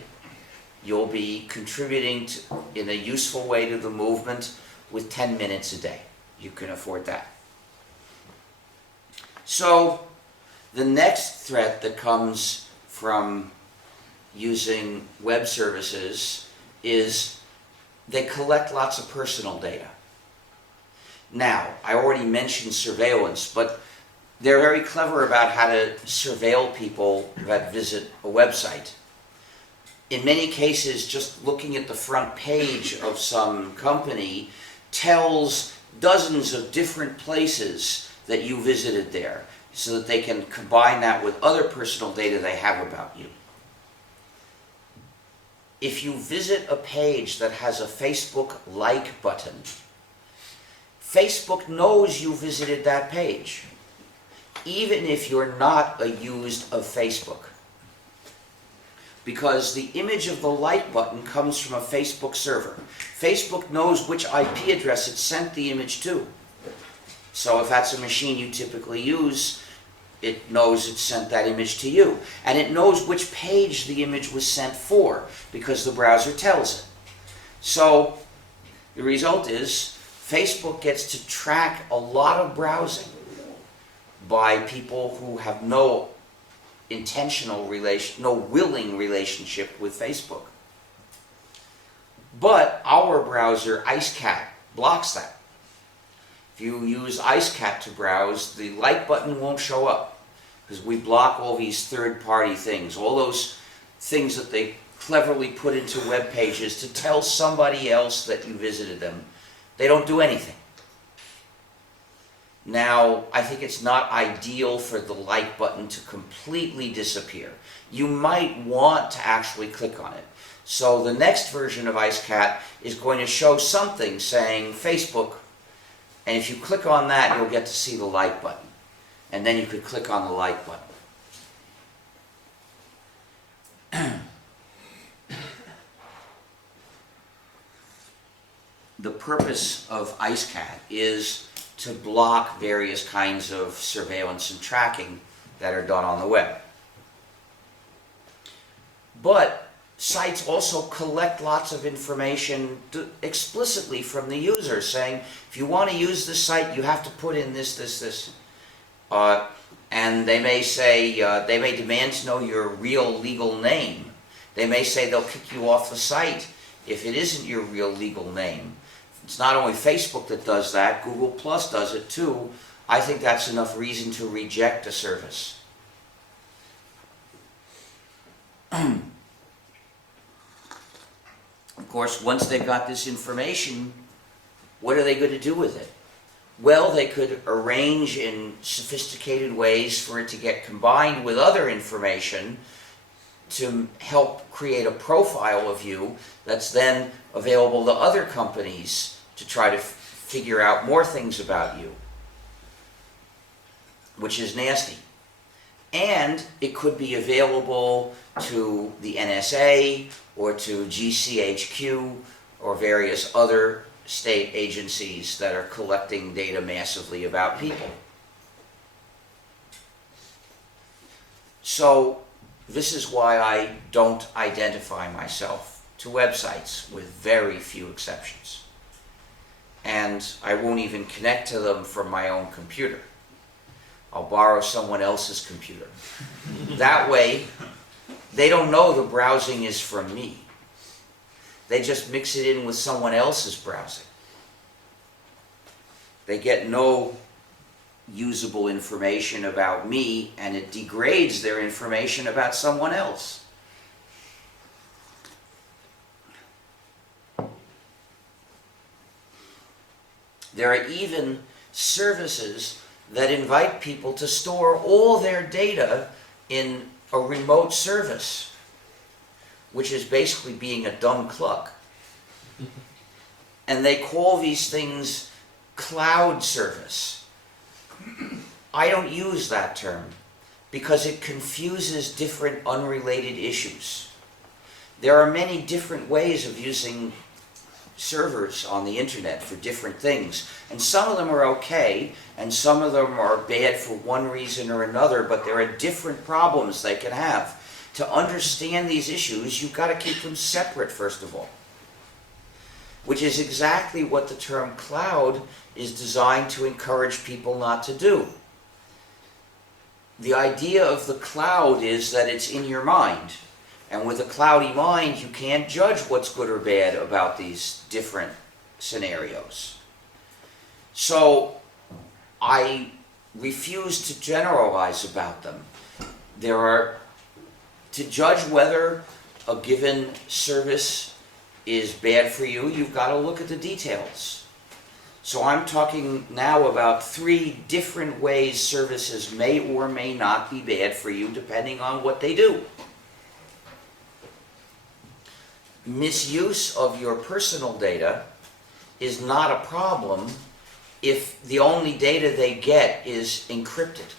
you'll be contributing in a useful way to the movement with 10 minutes a day. You can afford that. So the next threat that comes from using web services is they collect lots of personal data. Now, I already mentioned surveillance, but they're very clever about how to surveil people that visit a website. In many cases, just looking at the front page of some company tells dozens of different places that you visited there, so that they can combine that with other personal data they have about you. If you visit a page that has a Facebook like button, Facebook knows you visited that page, even if you're not a used of Facebook. Because the image of the like button comes from a Facebook server. Facebook knows which IP address it sent the image to. So if that's a machine you typically use, it knows it sent that image to you. And it knows which page the image was sent for, because the browser tells it. So the result is Facebook gets to track a lot of browsing by people who have no willing relationship with Facebook. But our browser, IceCat, blocks that. If you use IceCat to browse, the like button won't show up, because we block all these third-party things, all those things that they cleverly put into web pages to tell somebody else that you visited them. They don't do anything. Now, I think it's not ideal for the like button to completely disappear. You might want to actually click on it. So the next version of IceCat is going to show something saying Facebook, and if you click on that, you'll get to see the like button. And then you could click on the like button. The purpose of IceCat is to block various kinds of surveillance and tracking that are done on the web. But sites also collect lots of information explicitly from the user, saying, if you want to use this site, you have to put in this, this, this. And they may say, they may demand to know your real legal name. They may say they'll kick you off the site if it isn't your real legal name. It's not only Facebook that does that, Google Plus does it too. I think that's enough reason to reject a service. Of course, once they've got this information, what are they going to do with it? Well, they could arrange in sophisticated ways for it to get combined with other information to help create a profile of you that's then available to other companies to try to figure out more things about you, which is nasty. And it could be available to the NSA or to GCHQ or various other state agencies that are collecting data massively about people. So this is why I don't identify myself to websites, with very few exceptions. And I won't even connect to them from my own computer. I'll borrow someone else's computer. That way, they don't know the browsing is from me. They just mix it in with someone else's browsing. They get no usable information about me, and it degrades their information about someone else. There are even services that invite people to store all their data in a remote service, which is basically being a dumb cluck. And they call these things cloud service. I don't use that term because it confuses different unrelated issues. There are many different ways of using servers on the internet for different things, and some of them are okay and some of them are bad for one reason or another, but there are different problems they can have. To understand these issues, you've got to keep them separate first of all, which is exactly what the term cloud is designed to encourage people not to do. The idea of the cloud is that it's in your mind. And with a cloudy mind, you can't judge what's good or bad about these different scenarios. So I refuse to generalize about them. To judge whether a given service is bad for you, you've got to look at the details. So I'm talking now about 3 different ways services may or may not be bad for you depending on what they do. Misuse of your personal data is not a problem if the only data they get is encrypted.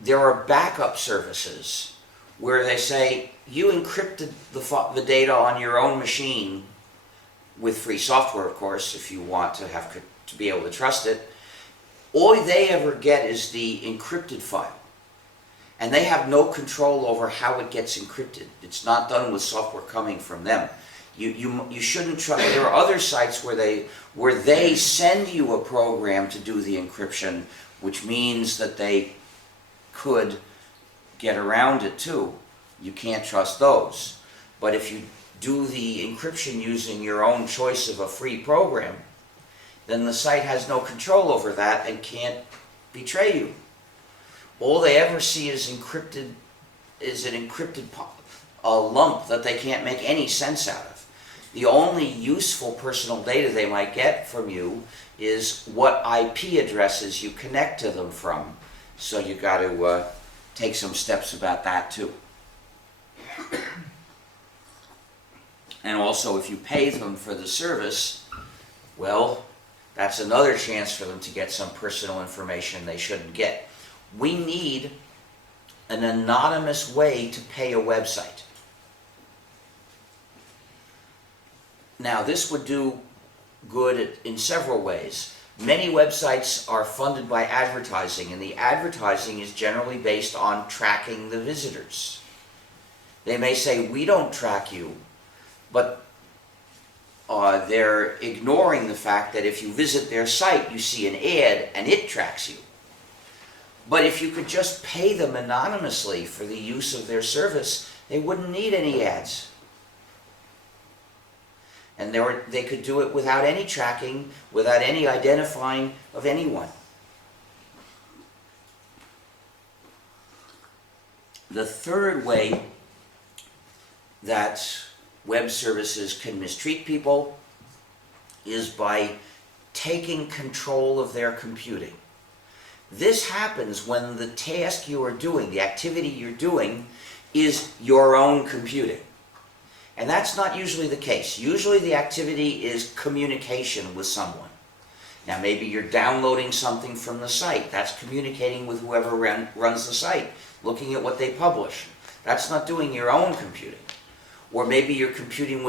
There are backup services where they say, you encrypted the data on your own machine with free software, of course, if you want to be able to trust it. All they ever get is the encrypted file. And they have no control over how it gets encrypted. It's not done with software coming from them. You shouldn't try. There are other sites where they send you a program to do the encryption, which means that they could get around it too. You can't trust those. But if you do the encryption using your own choice of a free program, then the site has no control over that and can't betray you. All they ever see is an encrypted lump that they can't make any sense out of. The only useful personal data they might get from you is what IP addresses you connect to them from. So you got to take some steps about that too. And also, if you pay them for the service, well, that's another chance for them to get some personal information they shouldn't get. We need an anonymous way to pay a website. Now, this would do good in several ways. Many websites are funded by advertising, and the advertising is generally based on tracking the visitors. They may say, we don't track you, but they're ignoring the fact that if you visit their site, you see an ad and it tracks you. But if you could just pay them anonymously for the use of their service, they wouldn't need any ads. And they could do it without any tracking, without any identifying of anyone. The third way that web services can mistreat people is by taking control of their computing. This happens when the task you are doing, the activity you're doing, is your own computing. And that's not usually the case. Usually the activity is communication with someone. Now maybe you're downloading something from the site. That's communicating with whoever runs the site, looking at what they publish. That's not doing your own computing. Or maybe you're communicating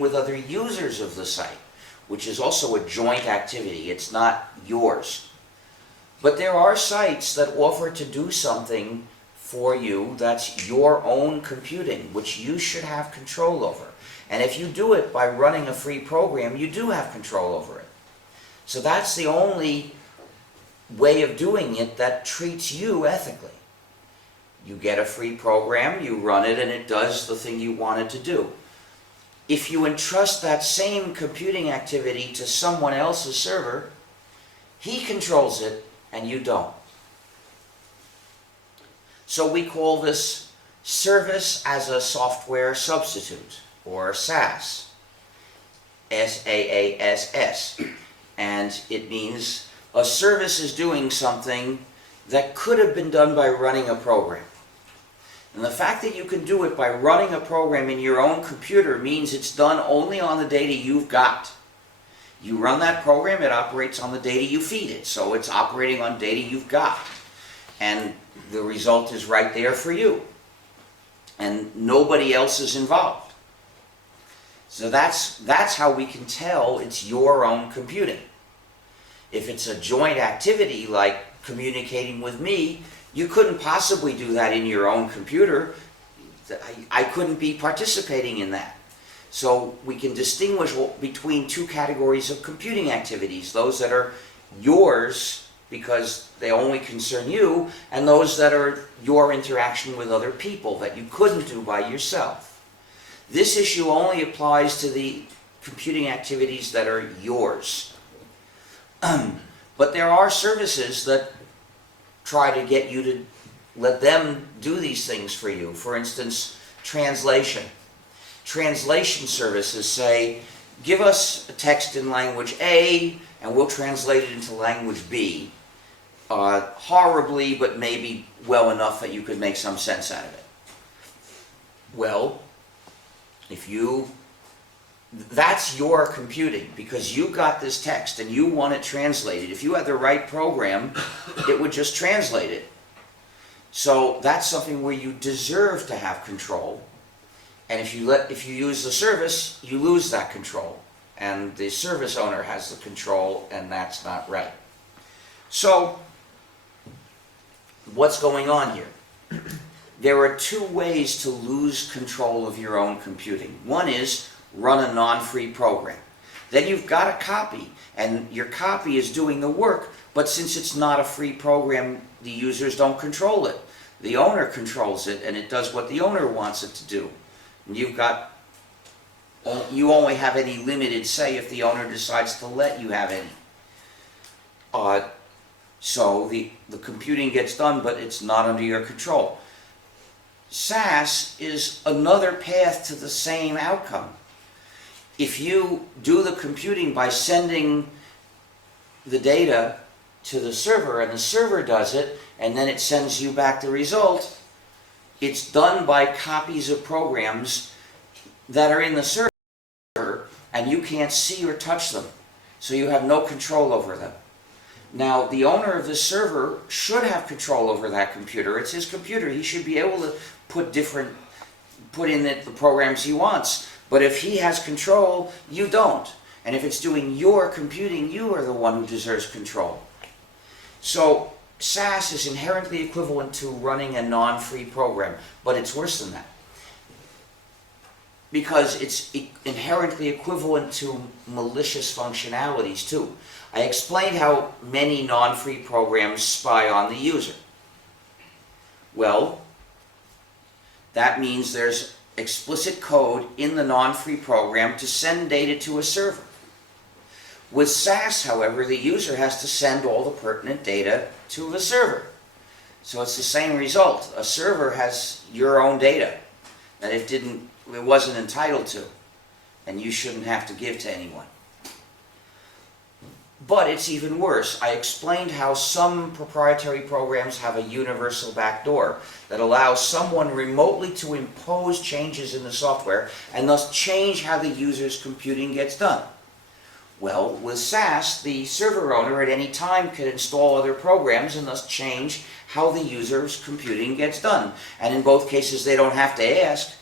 with other users of the site, which is also a joint activity. It's not yours. But there are sites that offer to do something for you that's your own computing, which you should have control over. And if you do it by running a free program, you do have control over it. So that's the only way of doing it that treats you ethically. You get a free program, you run it, and it does the thing you want it to do. If you entrust that same computing activity to someone else's server, he controls it and you don't. So we call this service as a software substitute, or SaaS. SaaS. And it means a service is doing something that could have been done by running a program. And the fact that you can do it by running a program in your own computer means it's done only on the data you've got. You run that program, it operates on the data you feed it, so it's operating on data you've got. And the result is right there for you. And nobody else is involved. So that's how we can tell it's your own computing. If it's a joint activity like communicating with me, you couldn't possibly do that in your own computer. I couldn't be participating in that. So we can distinguish between 2 categories of computing activities, those that are yours because they only concern you, and those that are your interaction with other people that you couldn't do by yourself. This issue only applies to the computing activities that are yours. But there are services that try to get you to let them do these things for you. For instance, translation. Translation services say, give us a text in language A, and we'll translate it into language B. Horribly, but maybe well enough that you could make some sense out of it. Well, that's your computing, because you got this text and you want it translated. If you had the right program, it would just translate it. So that's something where you deserve to have control. And if you use the service, you lose that control. And the service owner has the control, and that's not right. So, what's going on here? There are two ways to lose control of your own computing. One is run a non-free program. Then you've got a copy, and your copy is doing the work, but since it's not a free program, the users don't control it. The owner controls it, and it does what the owner wants it to do. And you only have any limited say if the owner decides to let you have any. So the computing gets done, but it's not under your control. SAS is another path to the same outcome. If you do the computing by sending the data to the server, and the server does it, and then it sends you back the result, it's done by copies of programs that are in the server, and you can't see or touch them, so you have no control over them. Now, the owner of the server should have control over that computer. It's his computer. He should be able to put in the programs he wants. But if he has control, you don't. And if it's doing your computing, you are the one who deserves control. So SAS is inherently equivalent to running a non-free program, but it's worse than that, because it's inherently equivalent to malicious functionalities too. I explained how many non-free programs spy on the user. Well, that means there's explicit code in the non-free program to send data to a server. With SAS, however, the user has to send all the pertinent data to the server. So it's the same result. A server has your own data that it wasn't entitled to, and you shouldn't have to give to anyone. But it's even worse. I explained how some proprietary programs have a universal backdoor that allows someone remotely to impose changes in the software and thus change how the user's computing gets done. Well, with SAS, the server owner at any time can install other programs and thus change how the user's computing gets done. And in both cases, they don't have to ask.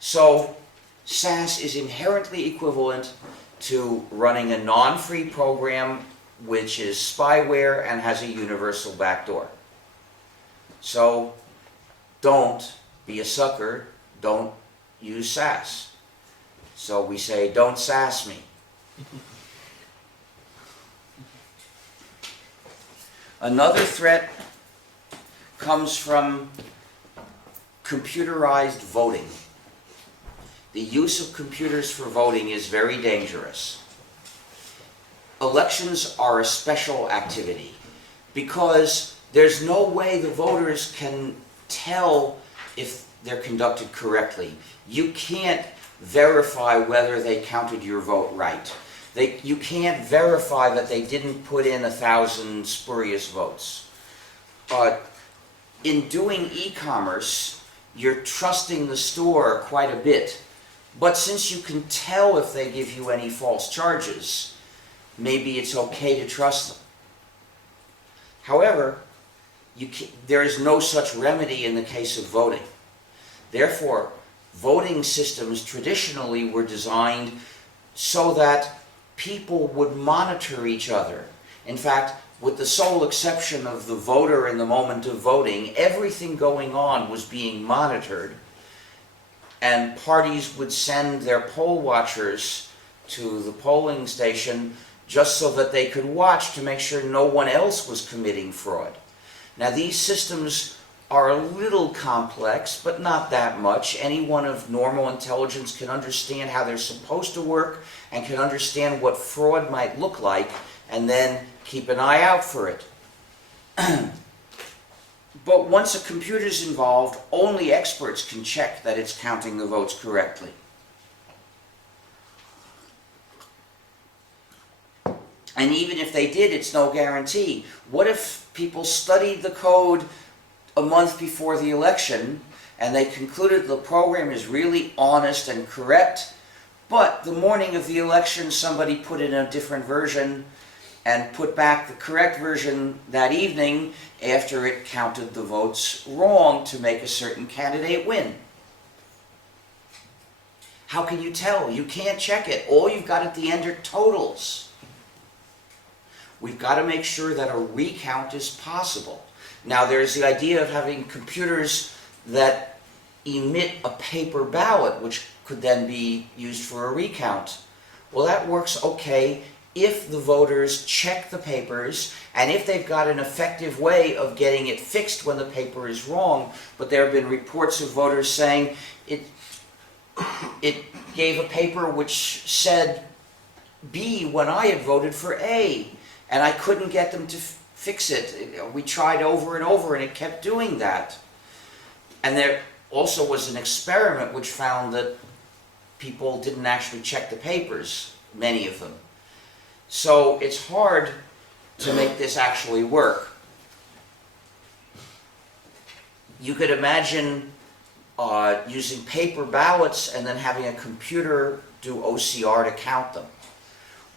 So, SAS is inherently equivalent to running a non-free program which is spyware and has a universal backdoor. So, don't be a sucker, don't use SAS. So we say, don't SAS me. Another threat comes from computerized voting. The use of computers for voting is very dangerous. Elections are a special activity because there's no way the voters can tell if they're conducted correctly. You can't verify whether they counted your vote right. You can't verify that they didn't put in 1,000 spurious votes. In doing e-commerce, you're trusting the store quite a bit. But since you can tell if they give you any false charges, maybe it's okay to trust them. However, there is no such remedy in the case of voting. Therefore, voting systems traditionally were designed so that people would monitor each other. In fact, with the sole exception of the voter in the moment of voting, everything going on was being monitored, and parties would send their poll watchers to the polling station just so that they could watch to make sure no one else was committing fraud. Now, these systems are a little complex, but not that much. Anyone of normal intelligence can understand how they're supposed to work and can understand what fraud might look like, and then keep an eye out for it. But once a computer's involved, only experts can check that it's counting the votes correctly. And even if they did, it's no guarantee. What if people studied the code a month before the election and they concluded the program is really honest and correct, but the morning of the election somebody put in a different version and put back the correct version that evening after it counted the votes wrong to make a certain candidate win? How can you tell? You can't check it. All you've got at the end are totals. We've got to make sure that a recount is possible. Now there's the idea of having computers that emit a paper ballot, which could then be used for a recount. Well, that works okay if the voters check the papers and if they've got an effective way of getting it fixed when the paper is wrong. But there have been reports of voters saying it gave a paper which said B when I had voted for A, and I couldn't get them to fix it. We tried over and over and it kept doing that. And there also was an experiment which found that people didn't actually check the papers, many of them. So it's hard to make this actually work. You could imagine using paper ballots and then having a computer do OCR to count them.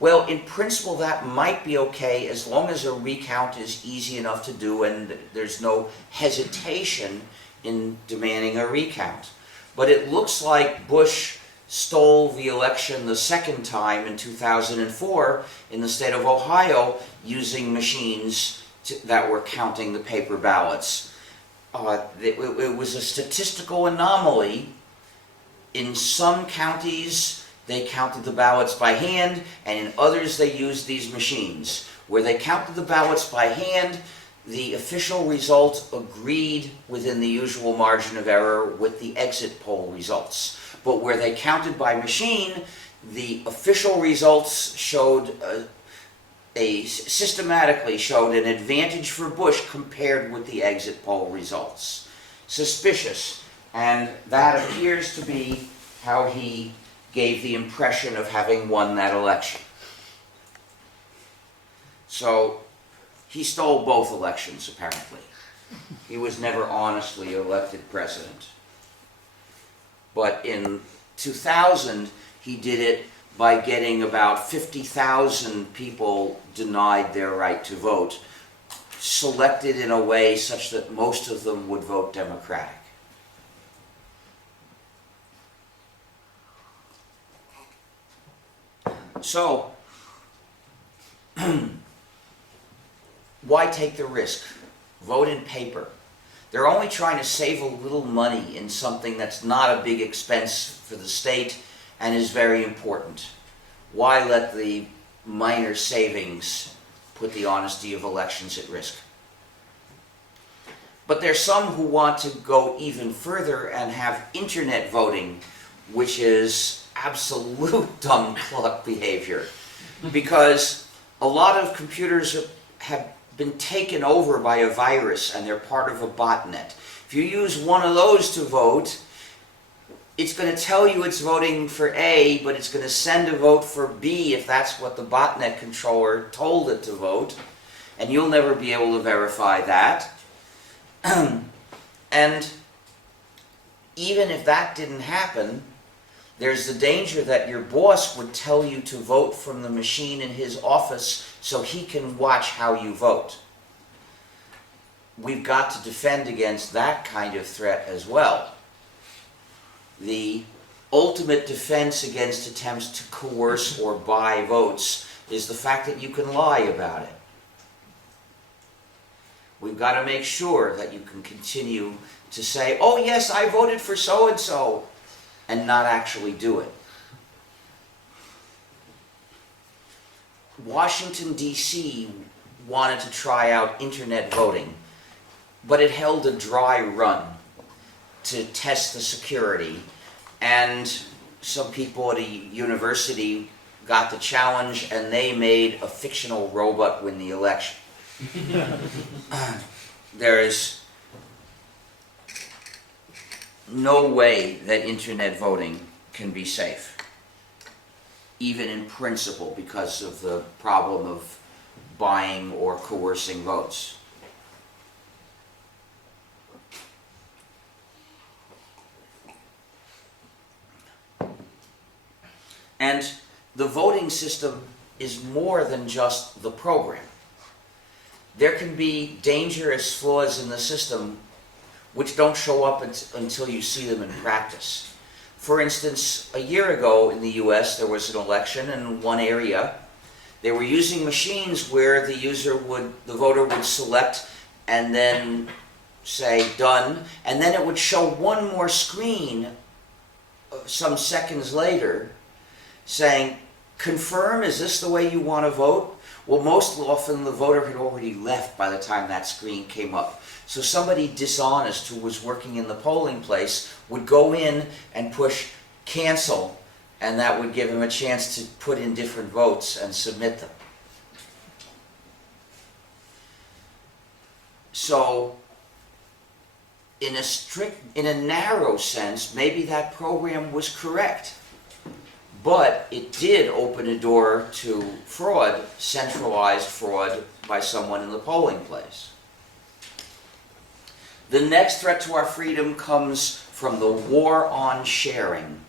Well, in principle that might be okay as long as a recount is easy enough to do and there's no hesitation in demanding a recount. But it looks like Bush stole the election the second time in 2004 in the state of Ohio using machines that were counting the paper ballots. It was a statistical anomaly. In some counties they counted the ballots by hand, and in others they used these machines. Where they counted the ballots by hand, the official result agreed within the usual margin of error with the exit poll results. But where they counted by machine, the official results showed systematically showed an advantage for Bush compared with the exit poll results. Suspicious, and that appears to be how he gave the impression of having won that election. So he stole both elections, apparently. He was never honestly elected president. But in 2000, he did it by getting about 50,000 people denied their right to vote, selected in a way such that most of them would vote Democratic. So, why take the risk? Vote in paper. They're only trying to save a little money in something that's not a big expense for the state and is very important. Why let the minor savings put the honesty of elections at risk? But there's some who want to go even further and have internet voting, which is absolute dumb cluck behavior, because a lot of computers have been taken over by a virus and they're part of a botnet. If you use one of those to vote, it's going to tell you it's voting for A, but it's going to send a vote for B if that's what the botnet controller told it to vote, and you'll never be able to verify that. And even if that didn't happen, there's the danger that your boss would tell you to vote from the machine in his office so he can watch how you vote. We've got to defend against that kind of threat as well. The ultimate defense against attempts to coerce or buy votes is the fact that you can lie about it. We've got to make sure that you can continue to say, oh yes, I voted for so-and-so, and not actually do it. Washington, D.C. wanted to try out internet voting. but it held a dry run to test the security, and some people at a university got the challenge and they made a fictional robot win the election. There is no way that internet voting can be safe, even in principle, because of the problem of buying or coercing votes. And the voting system is more than just the program. There can be dangerous flaws in the system which don't show up until you see them in practice. For instance, a year ago in the US there was an election in one area. They were using machines where the voter would select and then say done, and then it would show one more screen some seconds later saying, confirm, is this the way you want to vote? Well, most often the voter had already left by the time that screen came up. So somebody dishonest who was working in the polling place would go in and push cancel, and that would give him a chance to put in different votes and submit them. So, in a narrow sense, maybe that program was correct. But it did open a door to fraud, centralized fraud by someone in the polling place. The next threat to our freedom comes from the war on sharing.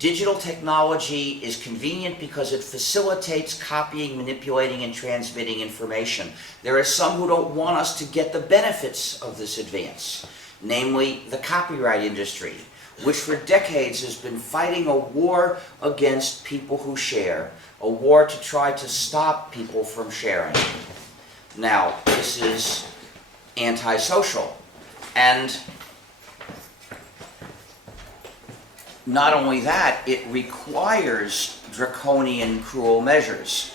Digital technology is convenient because it facilitates copying, manipulating, and transmitting information. There are some who don't want us to get the benefits of this advance, namely the copyright industry, which for decades has been fighting a war against people who share, a war to try to stop people from sharing. Now, this is antisocial, and not only that, it requires draconian, cruel measures.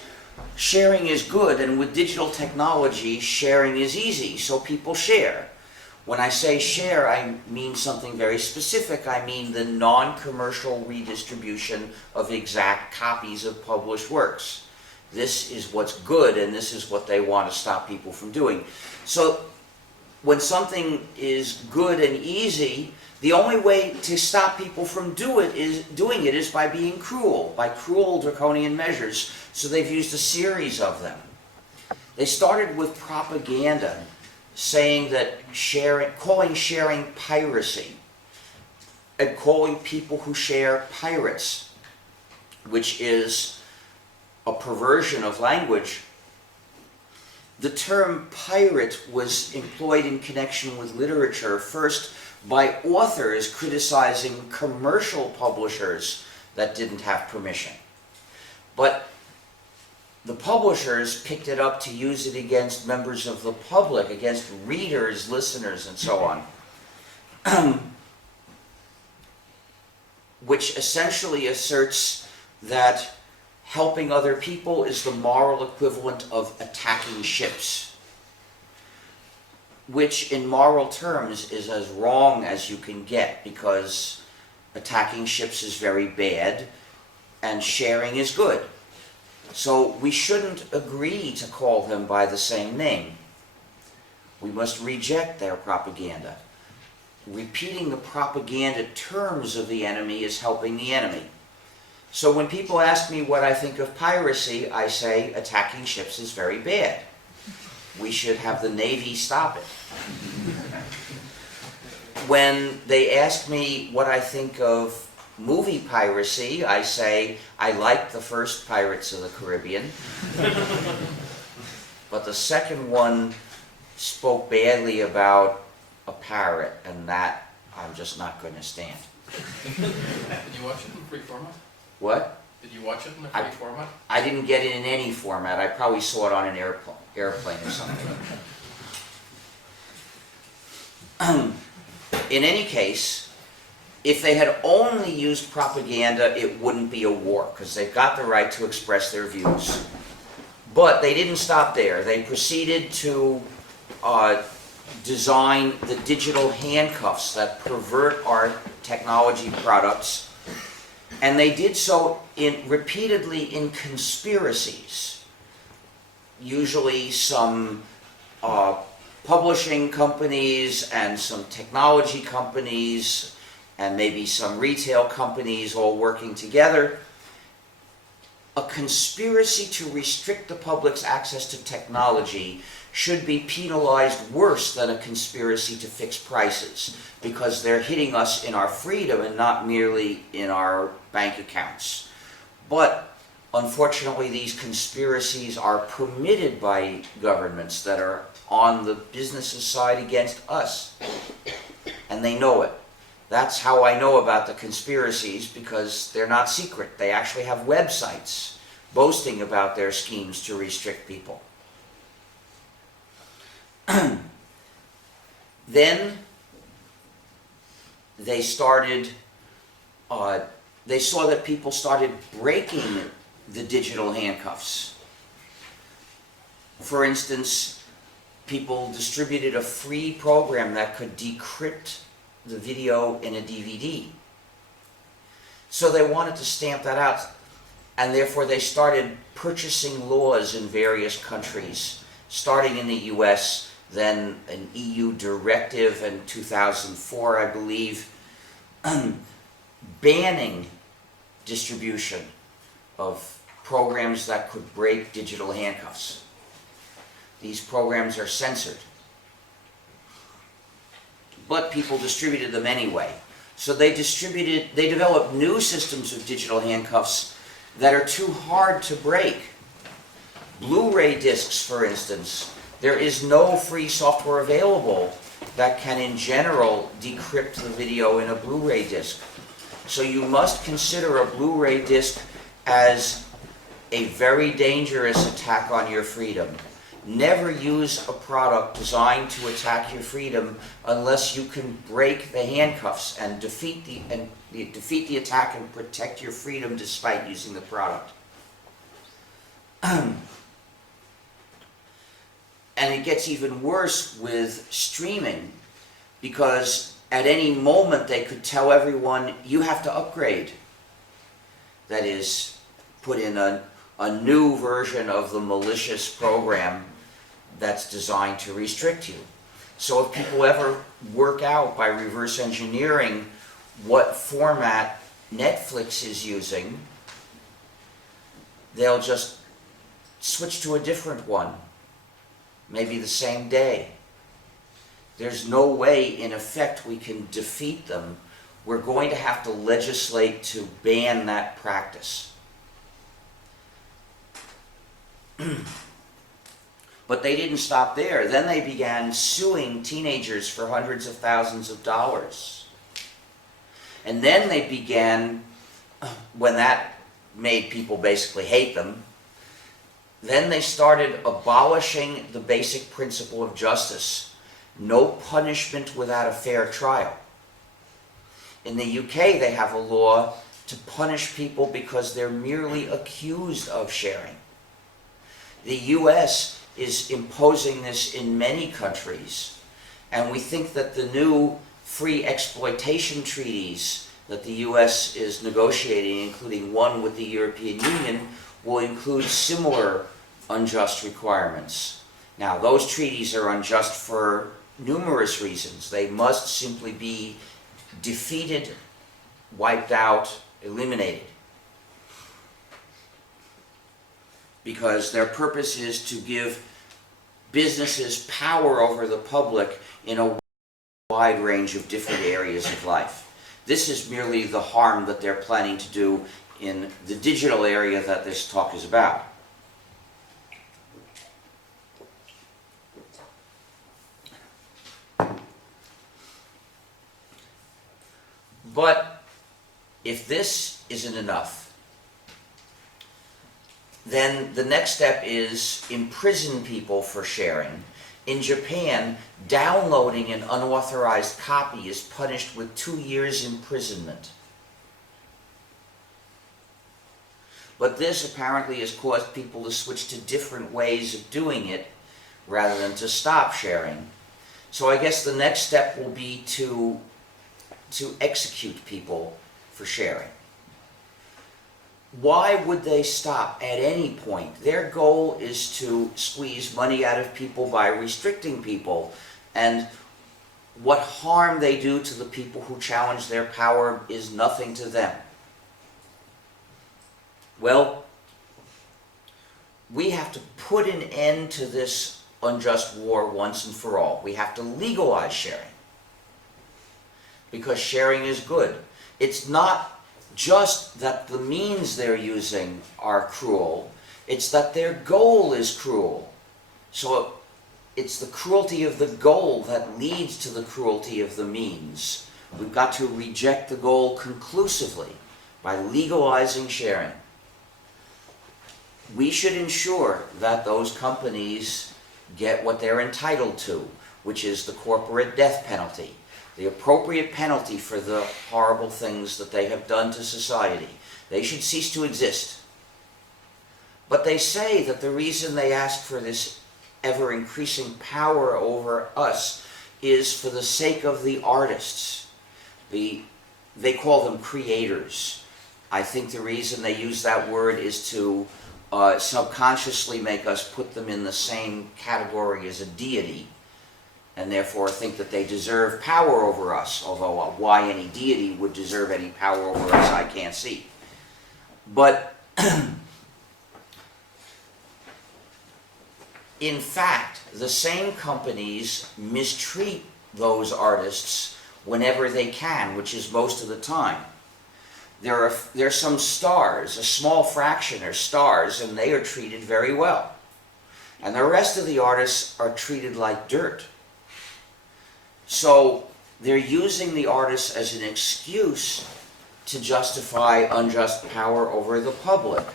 Sharing is good, and with digital technology, sharing is easy, so people share. When I say share, I mean something very specific. I mean the non-commercial redistribution of exact copies of published works. This is what's good, and this is what they want to stop people from doing. So when something is good and easy, the only way to stop people from doing it is by being cruel, by cruel draconian measures. So they've used a series of them. They started with propaganda, saying that calling sharing piracy, and calling people who share pirates, which is a perversion of language. The term pirate was employed in connection with literature, first by authors criticizing commercial publishers that didn't have permission. But the publishers picked it up to use it against members of the public, against readers, listeners, and so on. Which essentially asserts that helping other people is the moral equivalent of attacking ships, which in moral terms is as wrong as you can get, because attacking ships is very bad and sharing is good. So we shouldn't agree to call them by the same name. We must reject their propaganda. Repeating the propaganda terms of the enemy is helping the enemy. So when people ask me what I think of piracy, I say attacking ships is very bad. We should have the Navy stop it. When they ask me what I think of movie piracy, I say I like the first Pirates of the Caribbean, but the second one spoke badly about a parrot, and that I'm just not going to stand. Did you watch it in free format? What? Did you watch it in a free format? I didn't get it in any format. I probably saw it on an airplane or something. In any case, if they had only used propaganda, it wouldn't be a war, because they've got the right to express their views. But they didn't stop there. They proceeded to design the digital handcuffs that pervert our technology products, and they did so repeatedly in conspiracies. Usually some publishing companies and some technology companies and maybe some retail companies all working together. A conspiracy to restrict the public's access to technology should be penalized worse than a conspiracy to fix prices, because they're hitting us in our freedom and not merely in our bank accounts. But unfortunately, these conspiracies are permitted by governments that are on the business's side against us, and they know it. That's how I know about the conspiracies, because they're not secret. They actually have websites boasting about their schemes to restrict people. Then they started, they saw that people started breaking the digital handcuffs. For instance, people distributed a free program that could decrypt the video in a DVD. So they wanted to stamp that out, and therefore they started purchasing laws in various countries, starting in the US, then an EU directive in 2004, I believe, banning distribution of programs that could break digital handcuffs. These programs are censored, but people distributed them anyway. So they developed new systems of digital handcuffs that are too hard to break. Blu-ray discs, for instance, there is no free software available that can in general decrypt the video in a Blu-ray disc. So you must consider a Blu-ray disc as a very dangerous attack on your freedom. Never use a product designed to attack your freedom unless you can break the handcuffs and defeat the attack and protect your freedom despite using the product. And it gets even worse with streaming, because at any moment they could tell everyone, you have to upgrade. That is, put in a new version of the malicious program that's designed to restrict you. So if people ever work out by reverse engineering what format Netflix is using, they'll just switch to a different one, maybe the same day. There's no way, in effect, we can defeat them. We're going to have to legislate to ban that practice. But they didn't stop there. Then they began suing teenagers for hundreds of thousands of dollars. And then they began, when that made people basically hate them, then they started abolishing the basic principle of justice: no punishment without a fair trial. In the UK, they have a law to punish people because they're merely accused of sharing. The US is imposing this in many countries, and we think that the new free exploitation treaties that the US is negotiating, including one with the European Union, will include similar unjust requirements. Now, those treaties are unjust for numerous reasons. They must simply be defeated, wiped out, eliminated, because their purpose is to give businesses power over the public in a wide range of different areas of life. This is merely the harm that they're planning to do in the digital area that this talk is about. But if this isn't enough, then the next step is imprison people for sharing. In Japan, downloading an unauthorized copy is punished with 2 years imprisonment. But this apparently has caused people to switch to different ways of doing it rather than to stop sharing. So I guess the next step will be to execute people for sharing. Why would they stop at any point? Their goal is to squeeze money out of people by restricting people, and what harm they do to the people who challenge their power is nothing to them. Well, we have to put an end to this unjust war once and for all. We have to legalize sharing, because sharing is good. It's not just that the means they're using are cruel, it's that their goal is cruel. So it's the cruelty of the goal that leads to the cruelty of the means. We've got to reject the goal conclusively by legalizing sharing. We should ensure that those companies get what they're entitled to, which is the corporate death penalty, the appropriate penalty for the horrible things that they have done to society. They should cease to exist. But they say that the reason they ask for this ever-increasing power over us is for the sake of the artists. They call them creators. I think the reason they use that word is to subconsciously make us put them in the same category as a deity, and therefore think that they deserve power over us, although why any deity would deserve any power over us, I can't see. But in fact, the same companies mistreat those whenever they can, which is most of the time. There are some stars, a small fraction are stars, and they are treated very well. And the rest of the artists are treated like dirt. So they're using the artists as an excuse to justify unjust power over the public.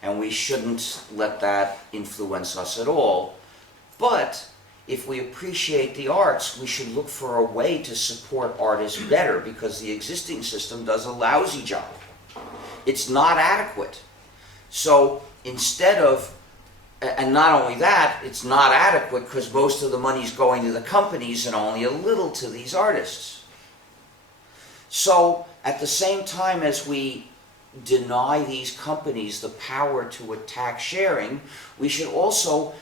And we shouldn't let that influence us at all. But if we appreciate the arts, we should look for a way to support artists better, because the existing system does a lousy job. It's not adequate. So instead of, and not only that, it's not adequate because most of the money's going to the companies and only a little to these artists. So at the same time as we deny these companies the power to attack sharing, we should also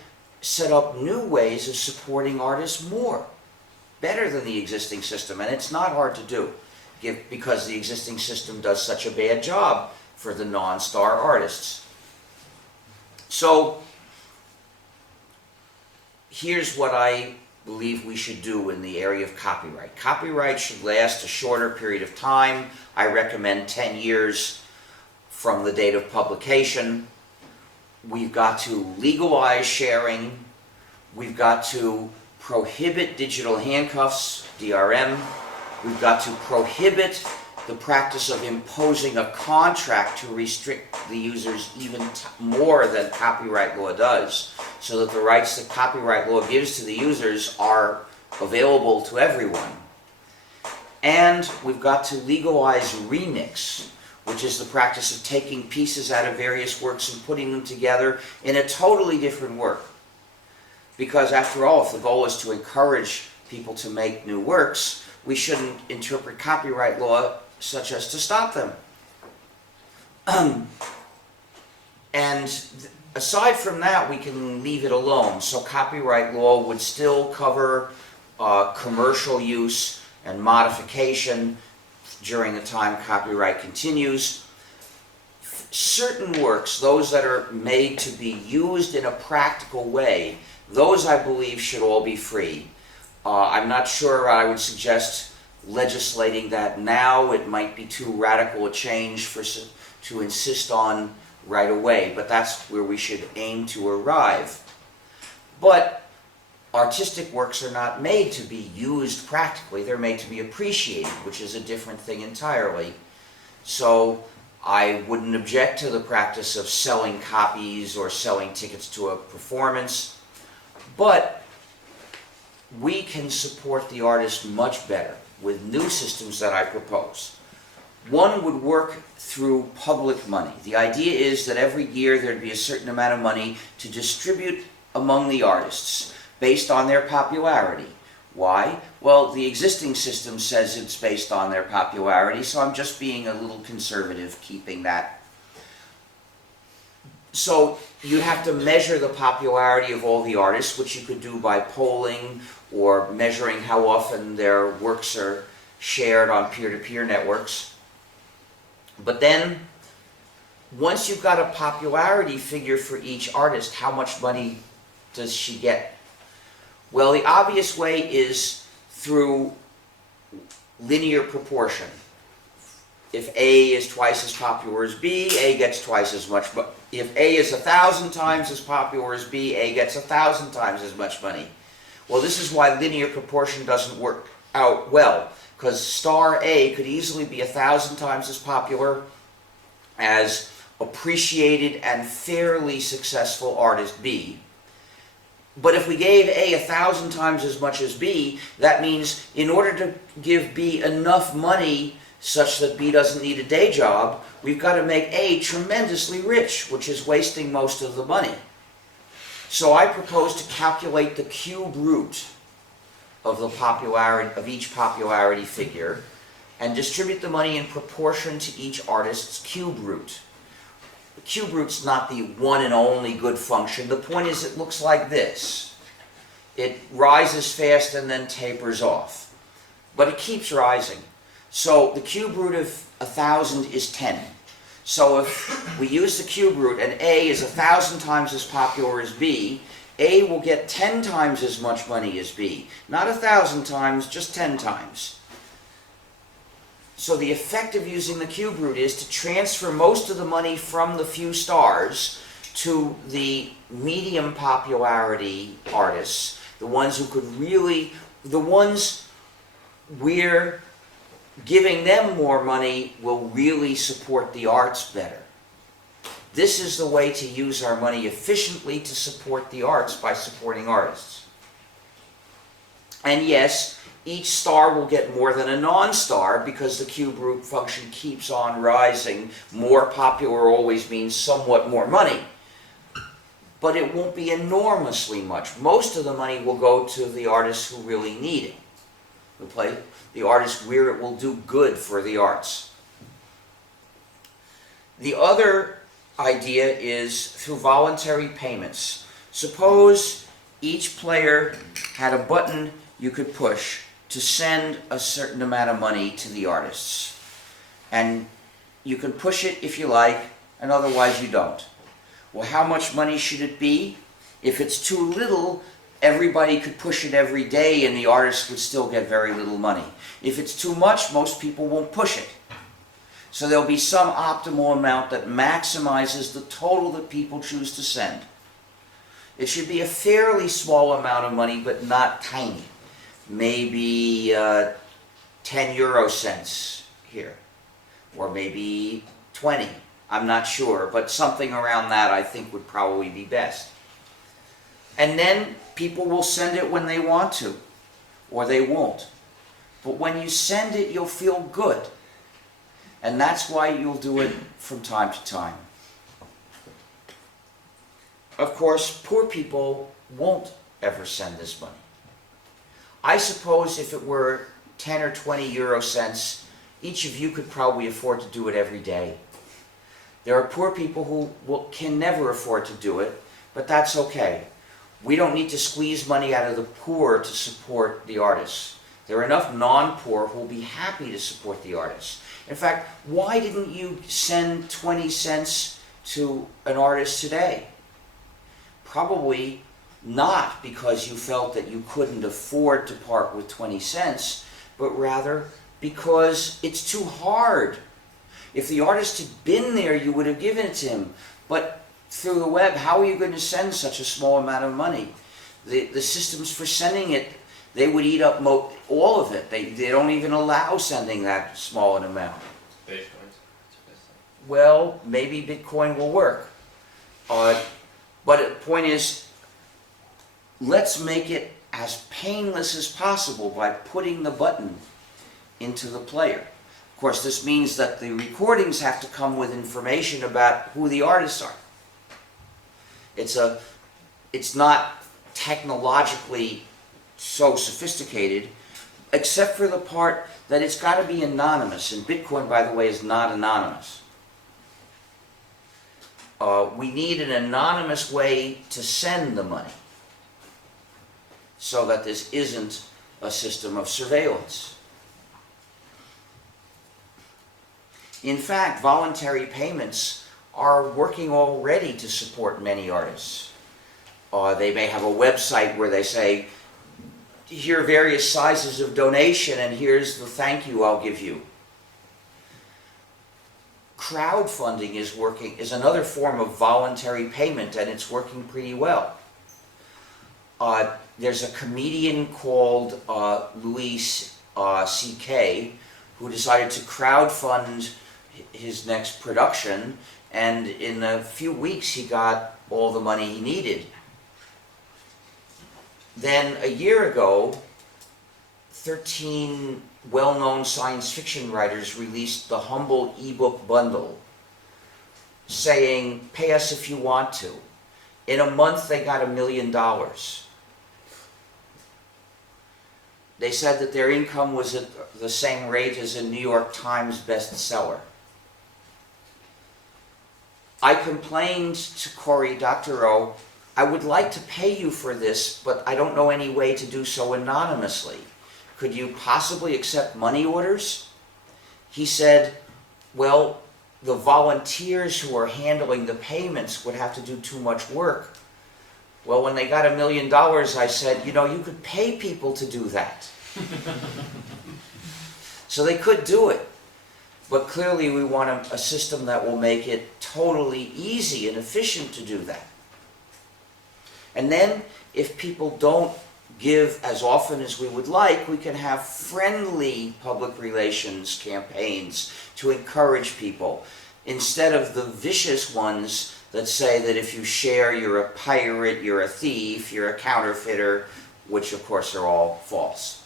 set up new ways of supporting artists more, better than the existing system. And it's not hard to do, because the existing system does such a bad job for the non-star artists. So here's what I believe we should do in the area of copyright. Copyright should last a shorter period of time. I recommend 10 years from the date of publication. We've got to legalize sharing. We've got to prohibit digital handcuffs, DRM. We've got to prohibit the practice of imposing a contract to restrict the users even more than copyright law does, so that the rights that copyright law gives to the users are available to everyone. And we've got to legalize remix, which is the practice of taking pieces out of various works and putting them together in a totally different work. Because after all, if the goal is to encourage people to make new works, we shouldn't interpret copyright law such as to stop them. And aside from that, we can leave it alone. So copyright law would still cover commercial use and modification during the time copyright continues. Certain works, those that are made to be used in a practical way, those I believe should all be free. I'm not sure I would suggest legislating that now. It might be too radical a change to insist on right away, but that's where we should aim to arrive. But artistic works are not made to be used practically, they're made to be appreciated, which is a different thing entirely. So I wouldn't object to the practice of selling copies or selling tickets to a performance, but we can support the artist much better with new systems that I propose. One would work through public money. The idea is that every year there'd be a certain amount of money to distribute among the artists based on their popularity. Why? Well, the existing system says it's based on their popularity, so I'm just being a little conservative keeping that. So you have to measure the popularity of all the artists, which you could do by polling or measuring how often their works are shared on peer-to-peer networks. But then, once you've got a popularity figure for each artist, how much money does she get? Well, the obvious way is through linear proportion. If A is twice as popular as B, A gets twice as much. But if A is 1,000 times as popular as B, A gets 1,000 times as much money. Well, this is why linear proportion doesn't work out well, because star A could easily be 1,000 times as popular as appreciated and fairly successful artist B. But if we gave A 1,000 times as much as B, that means in order to give B enough money such that B doesn't need a day job, we've got to make A tremendously rich, which is wasting most of the money. So I propose to calculate the cube root of the popularity of each popularity figure and distribute the money in proportion to each artist's cube root. The cube root's not the one and only good function. The point is it looks like this. It rises fast and then tapers off. But it keeps rising. So the cube root of 1,000 is 10. So if we use the cube root and A is 1,000 times as popular as B, A will get 10 times as much money as B. Not 1,000 times, just 10 times. So the effect of using the cube root is to transfer most of the money from the few stars to the medium popularity artists, the ones who could really, the ones we're giving them more money will really support the arts better. This is the way to use our money efficiently to support the arts by supporting artists. And yes, each star will get more than a non-star because the cube root function keeps on rising. More popular always means somewhat more money. But it won't be enormously much. Most of the money will go to the artists who really need it. The artists where it will do good for the arts. The other idea is through voluntary payments. Suppose each player had a button you could push to send a certain amount of money to the artists. And you can push it if you like, and otherwise you don't. Well, how much money should it be? If it's too little, everybody could push it every day and the artist would still get very little money. If it's too much, most people won't push it. So there'll be some optimal amount that maximizes the total that people choose to send. It should be a fairly small amount of money, but not tiny. Maybe 10 euro cents here, or maybe 20. I'm not sure, but something around that I think would probably be best. And then people will send it when they want to, or they won't. But when you send it, you'll feel good. And that's why you'll do it from time to time. Of course, poor people won't ever send this money. I suppose if it were 10 or 20 euro cents, each of you could probably afford to do it every day. There are poor people who can never afford to do it, but that's okay. We don't need to squeeze money out of the poor to support the artists. There are enough non-poor who will be happy to support the artists. In fact, why didn't you send 20 cents to an artist today? Probably not because you felt that you couldn't afford to part with 20 cents, but rather because it's too hard. If the artist had been there, you would have given it to him. But through the web, how are you going to send such a small amount of money? The systems for sending it, they would eat up all of it. They don't even allow sending that small an amount. Bitcoin. Well, maybe Bitcoin will work. But the point is, let's make it as painless as possible by putting the button into the player. Of course, this means that the recordings have to come with information about who the artists are. It's not technologically so sophisticated, except for the part that it's got to be anonymous. And Bitcoin, by the way, is not anonymous. We need an anonymous way to send the money so that this isn't a system of surveillance. In fact, voluntary payments are working already to support many artists. They may have a website where they say, here are various sizes of donation and here's the thank you I'll give you. Crowdfunding is another form of voluntary payment, and it's working pretty well. There's a comedian called Louis C.K. who decided to crowdfund his next production, and in a few weeks he got all the money he needed. Then a year ago, 13 well-known science fiction writers released the humble ebook bundle saying, pay us if you want to. In a month they got $1 million. They said that their income was at the same rate as a New York Times bestseller. I complained to Cory Doctorow, I would like to pay you for this, but I don't know any way to do so anonymously. Could you possibly accept money orders? He said, well, the volunteers who are handling the payments would have to do too much work. Well, when they got $1 million, I said, you know, you could pay people to do that. So they could do it. But clearly we want a system that will make it totally easy and efficient to do that. And then, if people don't give as often as we would like, we can have friendly public relations campaigns to encourage people, instead of the vicious ones that say that if you share, you're a pirate, you're a thief, you're a counterfeiter, which of course are all false.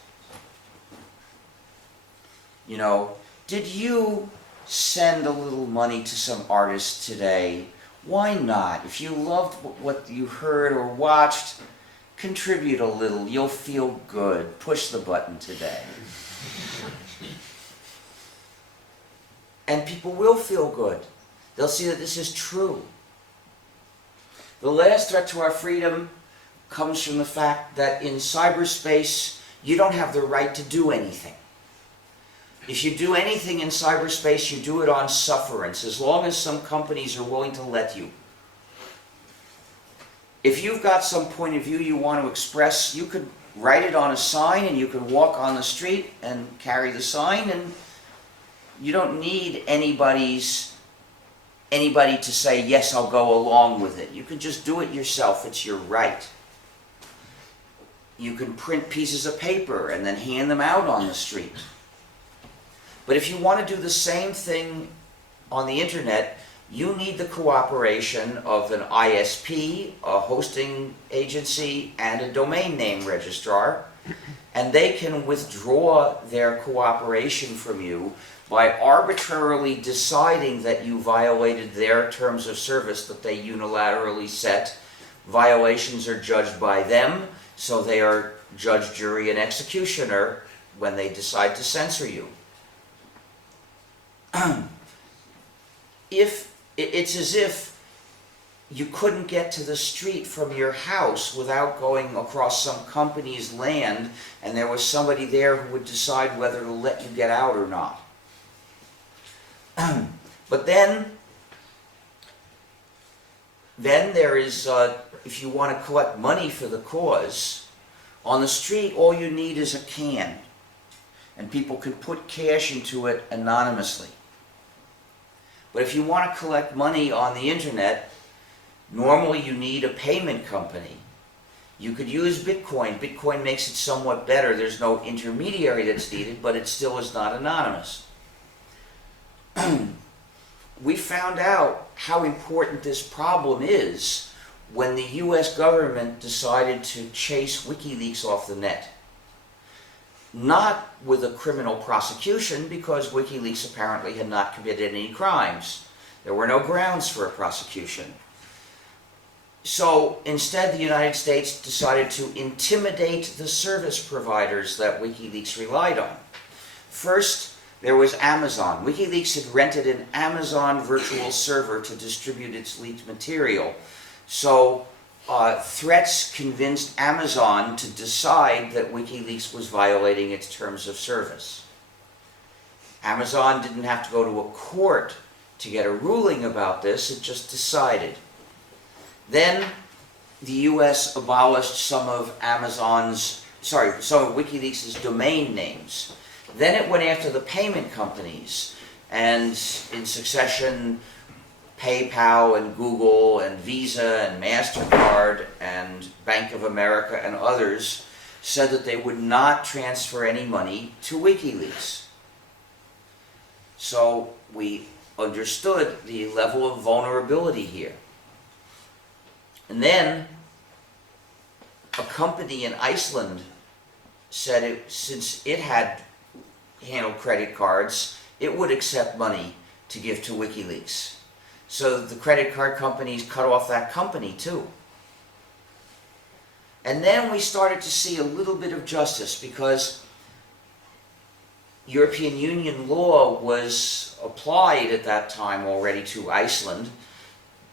You know, did you send a little money to some artist today? Why not? If you loved what you heard or watched, contribute a little. You'll feel good. Push the button today. And people will feel good. They'll see that this is true. The last threat to our freedom comes from the fact that in cyberspace, you don't have the right to do anything. If you do anything in cyberspace, you do it on sufferance, as long as some companies are willing to let you. If you've got some point of view you want to express, you could write it on a sign and you could walk on the street and carry the sign, and you don't need anybody to say, yes, I'll go along with it. You can just do it yourself. It's your right. You can print pieces of paper and then hand them out on the street. But if you want to do the same thing on the internet, you need the cooperation of an ISP, a hosting agency, and a domain name registrar, and they can withdraw their cooperation from you by arbitrarily deciding that you violated their terms of service that they unilaterally set. Violations are judged by them, so they are judge, jury, and executioner when they decide to censor you. It's as if you couldn't get to the street from your house without going across some company's land, and there was somebody there who would decide whether to let you get out or not. But then there is, if you want to collect money for the cause, on the street all you need is a can, and people can put cash into it anonymously. But if you want to collect money on the internet, normally you need a payment company. You could use Bitcoin. Bitcoin makes it somewhat better. There's no intermediary that's needed, but it still is not anonymous. We found out how important this problem is when the US government decided to chase WikiLeaks off the net. not with a criminal prosecution, because WikiLeaks apparently had not committed any crimes. There were no grounds for a prosecution. So instead, the United States decided to intimidate the service providers that WikiLeaks relied on. First, there was Amazon. WikiLeaks had rented an Amazon virtual server to distribute its leaked material. So threats convinced Amazon to decide that WikiLeaks was violating its terms of service. Amazon didn't have to go to a court to get a ruling about this, it just decided. Then the US abolished some of WikiLeaks' domain names. Then it went after the payment companies, and in succession, PayPal and Google and Visa and MasterCard and Bank of America and others said that they would not transfer any money to WikiLeaks. So we understood the level of vulnerability here. And then a company in Iceland said since it had handled credit cards, it would accept money to give to WikiLeaks. So the credit card companies cut off that company too. And then we started to see a little bit of justice, because European Union law was applied at that time already to Iceland,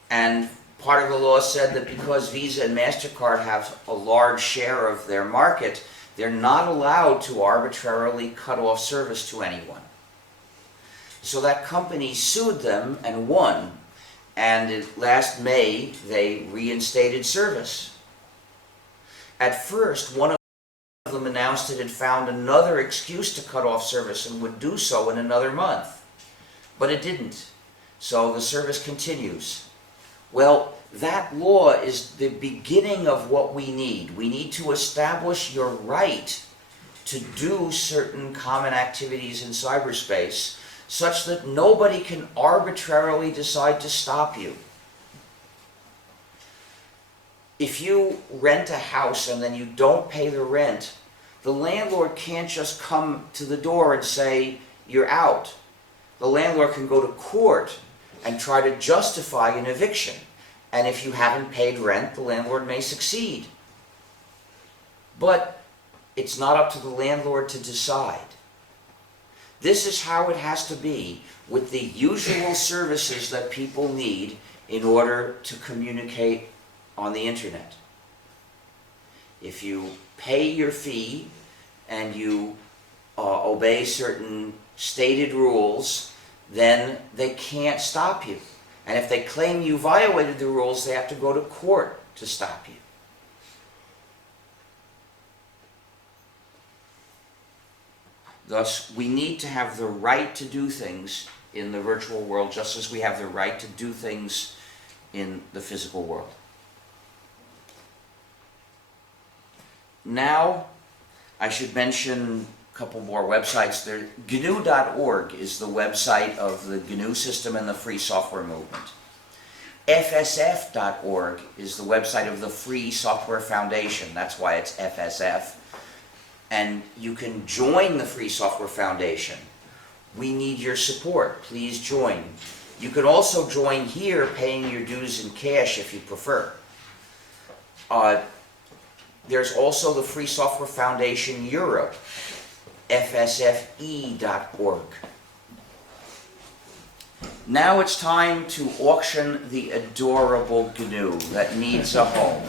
and part of the law said that because Visa and MasterCard have a large share of their market, they're not allowed to arbitrarily cut off service to anyone. So that company sued them and won, and last May they reinstated service. At first, one of them announced it had found another excuse to cut off service and would do so in another month. But it didn't. So the service continues. Well, that law is the beginning of what we need. We need to establish your right to do certain common activities in cyberspace such that nobody can arbitrarily decide to stop you. If you rent a house and then you don't pay the rent, the landlord can't just come to the door and say, you're out. The landlord can go to court and try to justify an eviction. And if you haven't paid rent, the landlord may succeed. But it's not up to the landlord to decide. This is how it has to be with the usual services that people need in order to communicate on the internet. If you pay your fee and you obey certain stated rules, then they can't stop you. And if they claim you violated the rules, they have to go to court to stop you. Thus, we need to have the right to do things in the virtual world just as we have the right to do things in the physical world. Now, I should mention a couple more websites. There, gnu.org is the website of the GNU system and the free software movement. FSF.org is the website of the Free Software Foundation. That's why it's FSF. And you can join the Free Software Foundation. We need your support. Please join. You could also join here, paying your dues in cash if you prefer. There's also the Free Software Foundation Europe, fsfe.org. Now it's time to auction the adorable GNU that needs a home.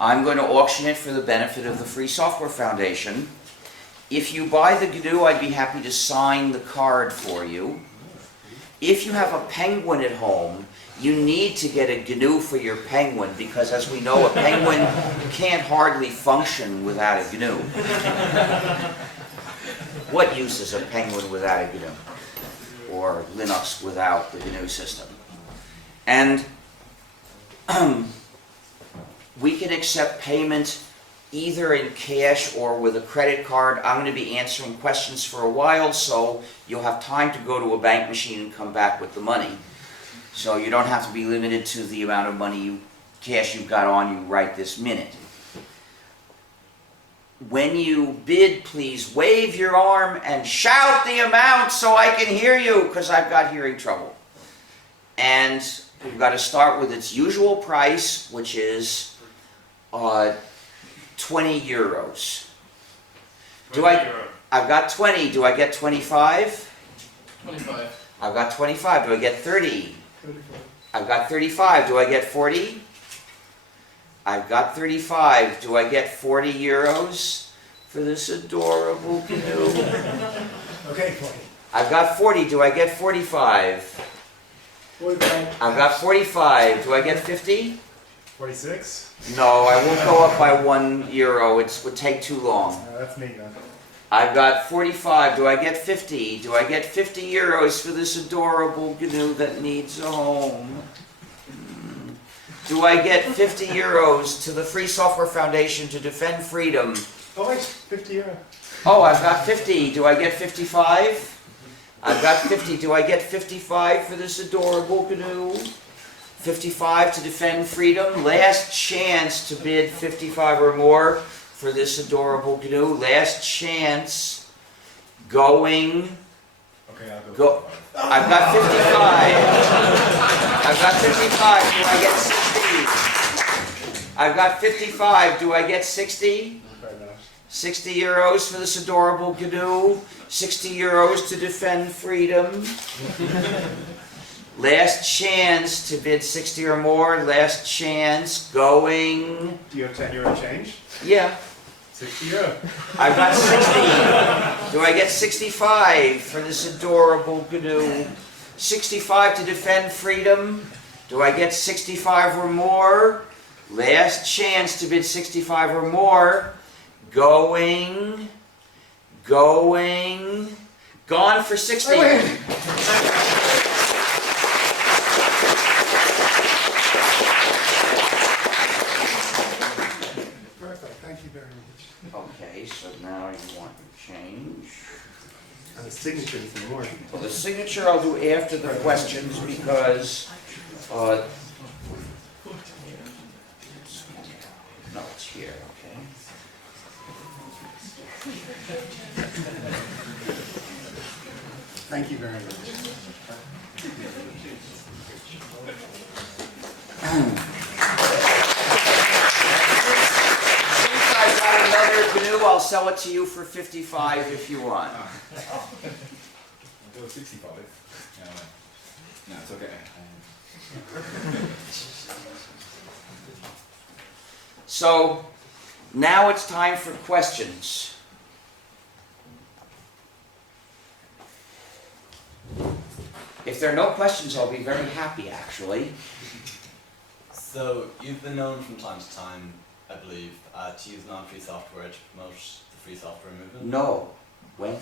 I'm going to auction it for the benefit of the Free Software Foundation. If you buy the GNU, I'd be happy to sign the card for you. If you have a penguin at home, you need to get a GNU for your penguin, because as we know, a penguin can't hardly function without a GNU. What use is a penguin without a GNU? Or Linux without the GNU system? And we can accept payment either in cash or with a credit card. I'm going to be answering questions for a while, so you'll have time to go to a bank machine and come back with the money. So you don't have to be limited to the amount of money cash you've got on you right this minute. when you bid, please wave your arm and shout the amount so I can hear you, because I've got hearing trouble. And we've got to start with its usual price, which is 20 euros. I've got 20. Do I get 25? 25. I've got 25. Do I get 30? 35. I've got 35. Do I get 40? I've got 35. Do I get 40 euros for this adorable canoe? Okay, 40. I've got 40. Do I get 45? 45. I've got 45. Do I get 50? 46. No, I won't go up by €1. It would take too long. That's me, man. I've got 45. Do I get 50? Do I get 50 euros for this adorable canoe that needs a home? Do I get 50 euros to the Free Software Foundation to defend freedom? Oh, wait, 50 euro. Oh, I've got 50. Do I get 55? I've got 50. Do I get 55 for this adorable canoe? 55 to defend freedom. Last chance to bid 55 or more for this adorable canoe. Last chance. Going. Okay, I'll Go. I've got 55. I've got 55. Do I get 60? I've got 55. Do I get 60? 60 euros for this adorable canoe. 60 euros to defend freedom. Last chance to bid 60 or more. Last chance. Going. Do you have 10 euro change? Yeah. 60 euro. I've got 60. Do I get 65 for this adorable canoe? 65 to defend freedom. Do I get 65 or more? Last chance to bid 65 or more. Going. Going. Gone for 60. Perfect, thank you very much. Okay, so now you want to change. And the signature is more. Well, the signature I'll do after the questions because, no, it's here, okay. Thank you very much. Since I've got another canoe, I'll sell it to you for 55 if you want. I'll go 65. No, it's okay. So, now it's time for questions. If there are no questions, I'll be very happy, actually. So, you've been known from time to time, I believe, to use non-free software to promote the free software movement. No. When?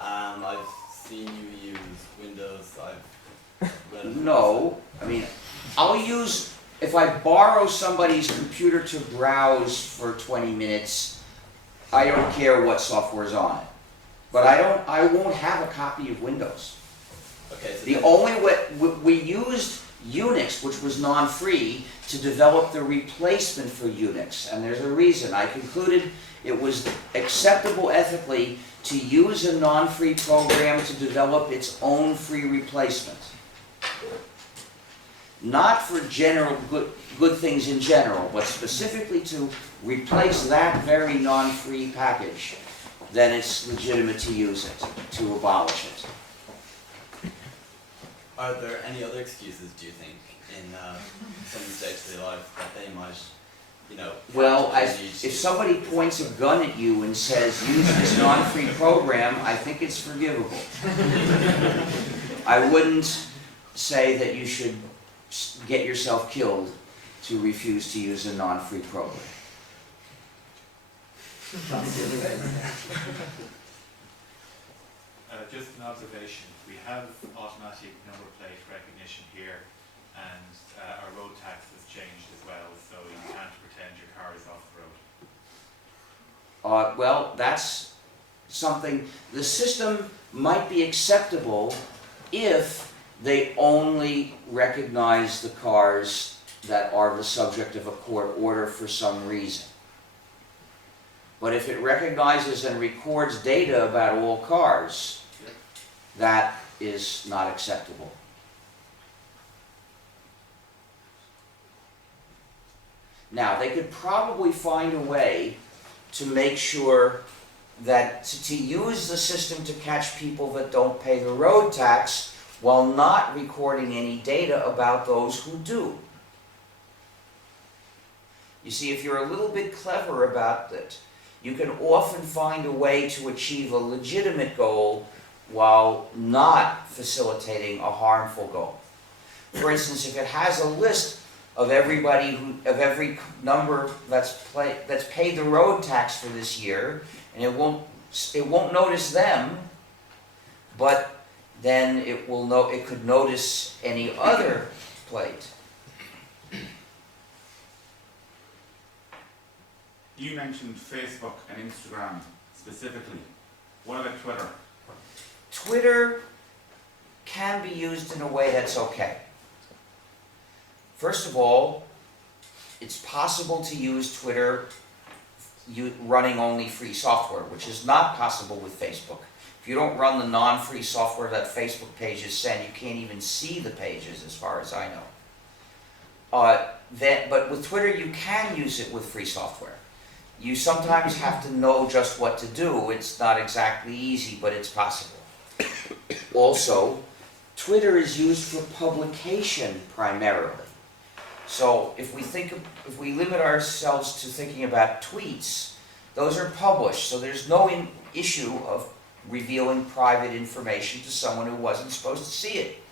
I've seen you use Windows, I've read No. I mean, I'll use, if I borrow somebody's computer to browse for 20 minutes, I don't care what software is on it. But I won't have a copy of Windows. Okay, so The only way, we used Unix, which was non-free, to develop the replacement for Unix. And there's a reason. I concluded it was acceptable ethically to use a non-free program to develop its own free replacement. Not for general good things in general, but specifically to replace that very non-free package. Then it's legitimate to use it, to abolish it. are there any other excuses, do you think, in someone's day-to-day life that they might, you know... Well, need if to- somebody points a gun at you and says, use this non-free program, I think it's forgivable. I wouldn't say that you should get yourself killed to refuse to use a non-free program. Just an observation, we have automatic number plate recognition here, and our road tax has changed as well, so you can't pretend your car is off the road. Well, that's something, the system might be acceptable if they only recognize the cars that are the subject of a court order for some reason. But if it recognizes and records data about all cars, that is not acceptable. Now, they could probably find a way to make sure that to use the system to catch people that don't pay the road tax while not recording any data about those who do. You see, if you're a little bit clever about it, you can often find a way to achieve a legitimate goal while not facilitating a harmful goal. For instance, if it has a list of everybody of every number that's paid the road tax for this year, and it won't notice them, but then it could notice any other plate. You mentioned Facebook and Instagram specifically. What about Twitter? Twitter can be used in a way that's okay. First of all, it's possible to use Twitter running only free software, which is not possible with Facebook. If you don't run the non-free software that Facebook pages send, you can't even see the pages as far as I know. But with Twitter, you can use it with free software. You sometimes have to know just what to do. It's not exactly easy, but it's possible. Also, Twitter is used for publication primarily. So if we limit ourselves to thinking about tweets, those are published, so there's no issue of revealing private information to someone who wasn't supposed to see it.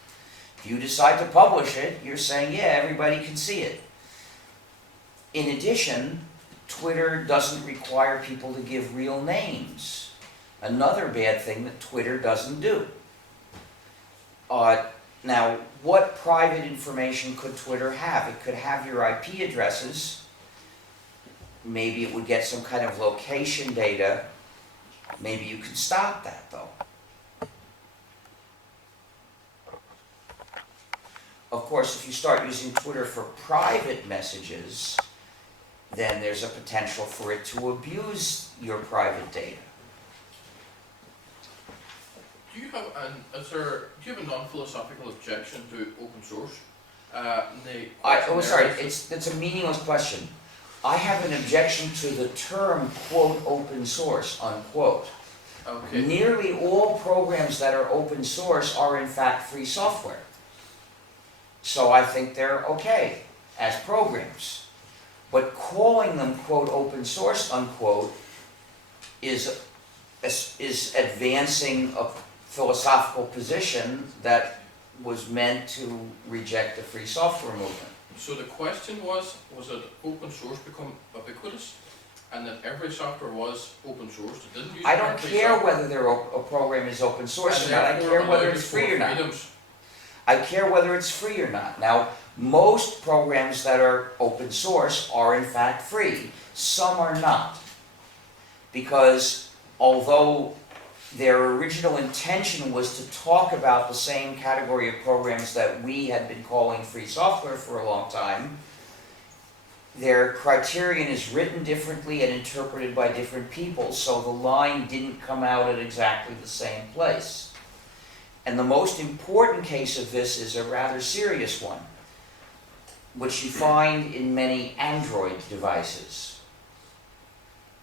If you decide to publish it, you're saying, yeah, everybody can see it. In addition, Twitter doesn't require people to give real names. Another bad thing that Twitter doesn't do. Now, what private information could Twitter have? It could have your IP addresses. Maybe it would get some kind of location data. Maybe you could stop that, though. Of course, if you start using Twitter for private messages, then there's a potential for it to abuse your private data. Do you have a non-philosophical objection to open source? It's a meaningless question. I have an objection to the term, quote, open source, unquote. Okay. Nearly all programs that are open source are in fact free software. So I think they're okay as programs. But calling them, quote, open source, unquote, is advancing a philosophical position that was meant to reject the free software movement. So the question was that open source become ubiquitous, and that every software was open source? It didn't use I don't care whether a program is open source or not. I care whether it's free or not. I care whether it's free or not. Now, most programs that are open source are in fact free. Some are not. Because although their original intention was to talk about the same category of programs that we had been calling free software for a long time, their criterion is written differently and interpreted by different people, so the line didn't come out at exactly the same place. And the most important case of this is a rather serious one, which you find in many Android devices.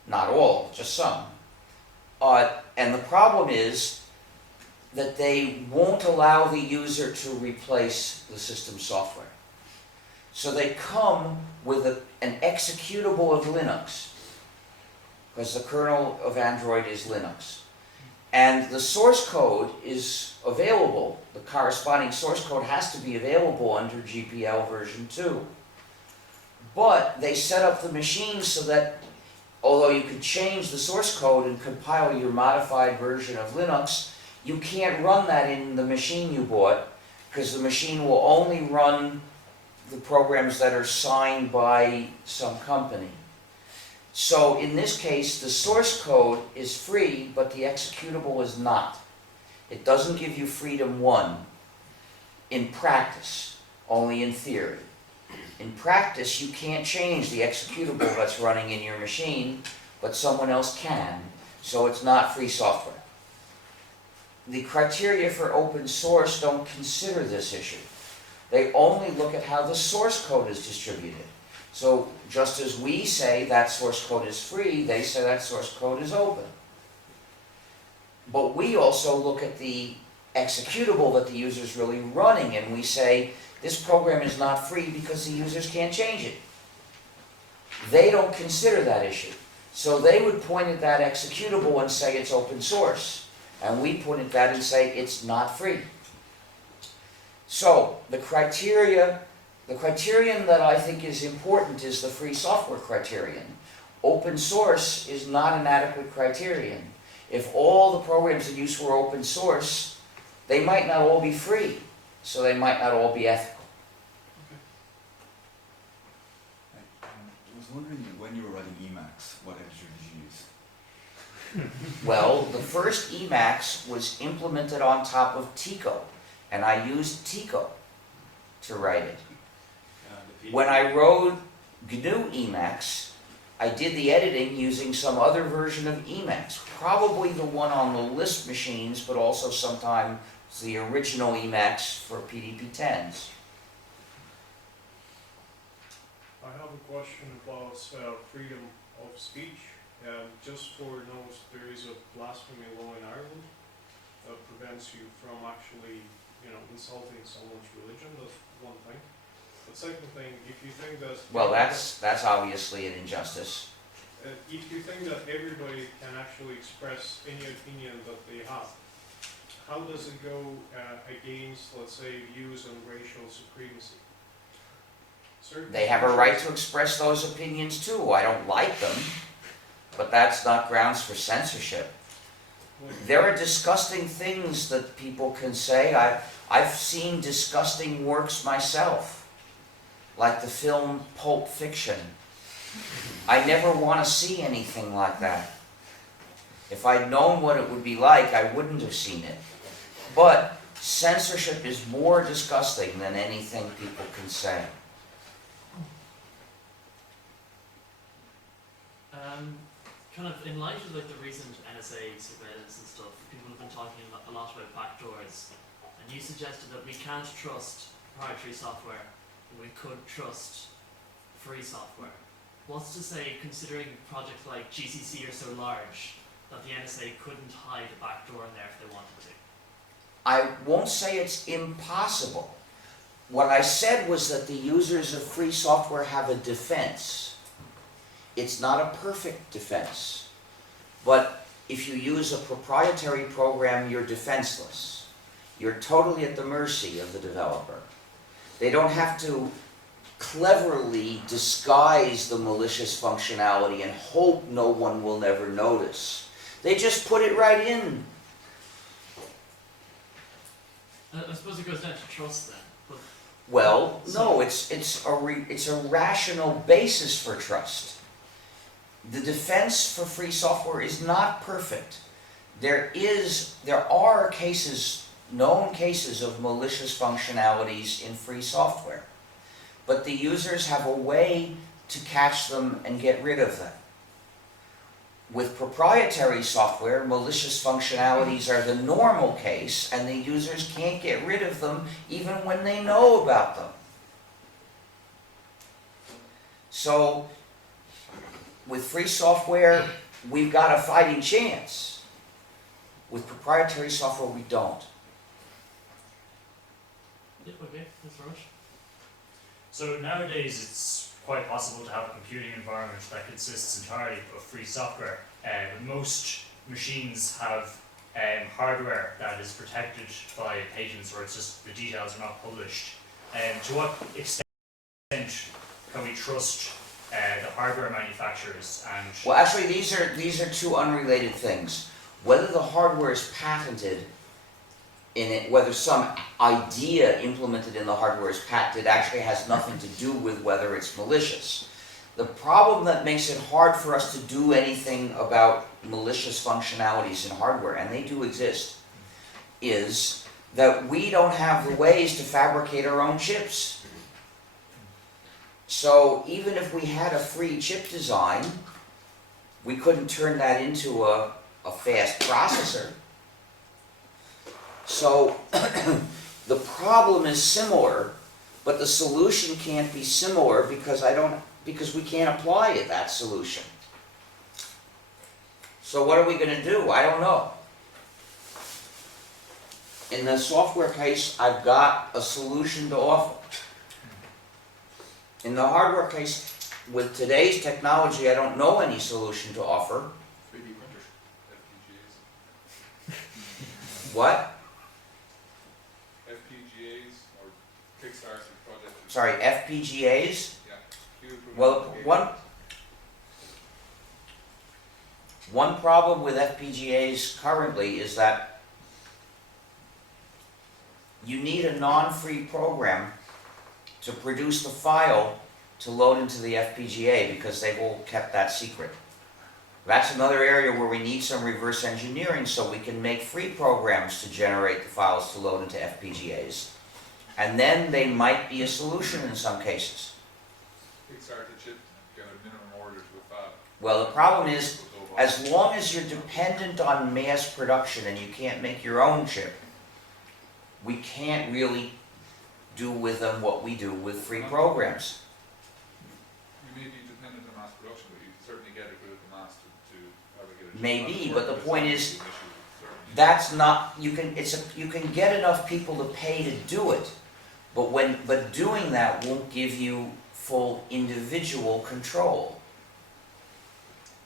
Not all, just some. And the problem is that they won't allow the user to replace the system software. So they come with an executable of Linux, because the kernel of Android is Linux. And the source code is available. The corresponding source code has to be available under GPL version 2. But they set up the machine so that although you could change the source code and compile your modified version of Linux, you can't run that in the machine you bought, because the machine will only run the programs that are signed by some company. So in this case, the source code is free, but the executable is not. It doesn't give you freedom 1 in practice, only in theory. In practice, you can't change the executable that's running in your machine, but someone else can, so it's not free software. The criteria for open source don't consider this issue. They only look at how the source code is distributed. So just as we say that source code is free, they say that source code is open. But we also look at the executable that the user is really running, and we say this program is not free because the users can't change it. They don't consider that issue. So they would point at that executable and say it's open source. And we point at that and say it's not free. So the criterion that I think is important is the free software criterion. Open source is not an adequate criterion. If all the programs in use were open source, they might not all be free, so they might not all be ethical. I was wondering, when you were writing Emacs, what editor did you use? Well, the first Emacs was implemented on top of Tico, and I used Tico to write it. When I wrote GNU Emacs, I did the editing using some other version of Emacs, probably the one on the Lisp machines, but also sometimes the original Emacs for PDP-10s. I have a question about freedom of speech. Just for those, there is a blasphemy law in Ireland that prevents you from actually, insulting someone's religion. That's one thing. The second thing, if you think that... Well, that's obviously an injustice. If you think that everybody can actually express any opinion that they have, how does it go against, let's say, views on racial supremacy? They have a right to express those opinions too. I don't like them, but that's not grounds for censorship. There are disgusting things that people can say. I've seen disgusting works myself, like the film Pulp Fiction. I never want to see anything like that. If I'd known what it would be like, I wouldn't have seen it. But censorship is more disgusting than anything people can say. Kind of in light of the recent NSA surveillance and stuff, people have been talking a lot about backdoors, and you suggested that we can't trust proprietary software, but we could trust free software. What's to say, considering projects like GCC are so large, that the NSA couldn't hide a backdoor in there if they wanted to? I won't say it's impossible. What I said was that the users of free software have a defense. It's not a perfect defense, but if you use a proprietary program, you're defenseless. You're totally at the mercy of the developer. They don't have to cleverly disguise the malicious functionality and hope no one will never notice. They just put it right in. I suppose it goes down to trust then. But Well, no, it's a rational basis for trust. The defense for free software is not perfect. There are cases, known cases of malicious functionalities in free software, but the users have a way to catch them and get rid of them. With proprietary software, malicious functionalities are the normal case, and the users can't get rid of them even when they know about them. So, with free software, we've got a fighting chance. With proprietary software, we don't. yeah, okay, that's right. So nowadays it's quite possible to have a computing environment that consists entirely of free software. But most machines have hardware that is protected by patents, or it's just the details are not published. To what extent can we trust the hardware manufacturers? And Well, actually, these are two unrelated things. Whether the hardware is patented in it, whether some idea implemented in the hardware is patented, actually has nothing to do with whether it's malicious. The problem that makes it hard for us to do anything about malicious functionalities in hardware, and they do exist, is that we don't have the ways to fabricate our own chips. So even if we had a free chip design, we couldn't turn that into a fast processor. So the problem is similar, but the solution can't be similar because we can't apply it, that solution. So what are we going to do? I don't know. In the software case, I've got a solution to offer. In the hardware case, with today's technology, I don't know any solution to offer. 3D printers. FPGAs. What? FPGAs or Kickstarter projects. Sorry, FPGAs? Yeah. Well, one problem with FPGAs currently is that you need a non-free program to produce the file to load into the FPGA because they've all kept that secret. That's another area where we need some reverse engineering so we can make free programs to generate the files to load into FPGAs. And then they might be a solution in some cases. Kickstarter chip, get a minimum order to a fab. Well, the problem is, as long as you're dependent on mass production and you can't make your own chip, we can't really do with them what we do with free programs. You may be dependent on mass production, but you can certainly get a critical mass to ever get a chip. Maybe, but the point is, Certainly. that's not, you can get enough people to pay to do it, but doing that won't give you full individual control.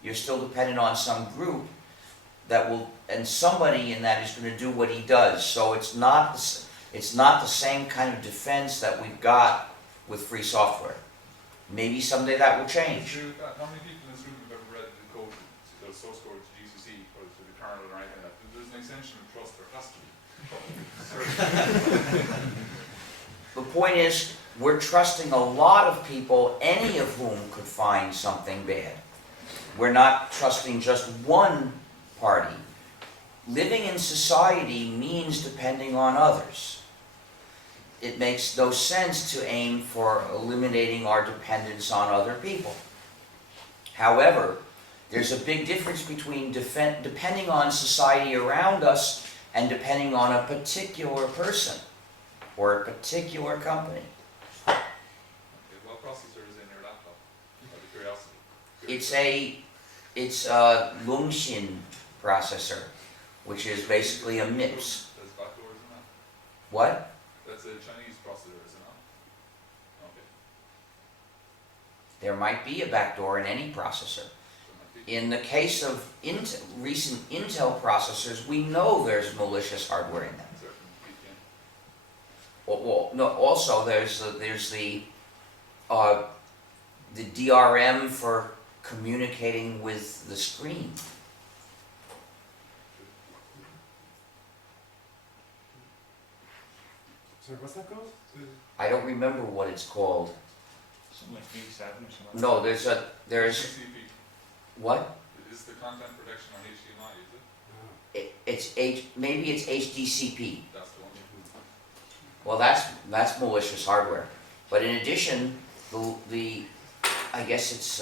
You're still dependent on some group that will, and somebody in that is going to do what he does. So it's not the same kind of defense that we've got with free software. Maybe someday that will change. How many people in this room have ever read the code, the source code to GCC or to the kernel or anything like that? There's an extension of trust there has to be. The point is, we're trusting a lot of people, any of whom could find something bad. We're not trusting just one party. Living in society means depending on others. It makes no sense to aim for eliminating our dependence on other people. However, there's a big difference between depending on society around us and depending on a particular person or a particular company. Okay, what processor is in your laptop? Out of curiosity. It's a gnu+linux processor, which is basically a MIPS. There's backdoors in that. What? That's a Chinese processor, is it not? Okay. There might be a backdoor in any processor. There might be. In the case of recent Intel processors, we know there's malicious hardware in them. Certain VPN. Well, no. Also, there's the DRM for communicating with the screen. Sorry, what's that called? I don't remember what it's called. Something like V7 or something. No, there's TCP. what? Is the content protection on HDMI, is it? Maybe it's HDCP. That's the one. Well, that's malicious hardware. But in addition, I guess it's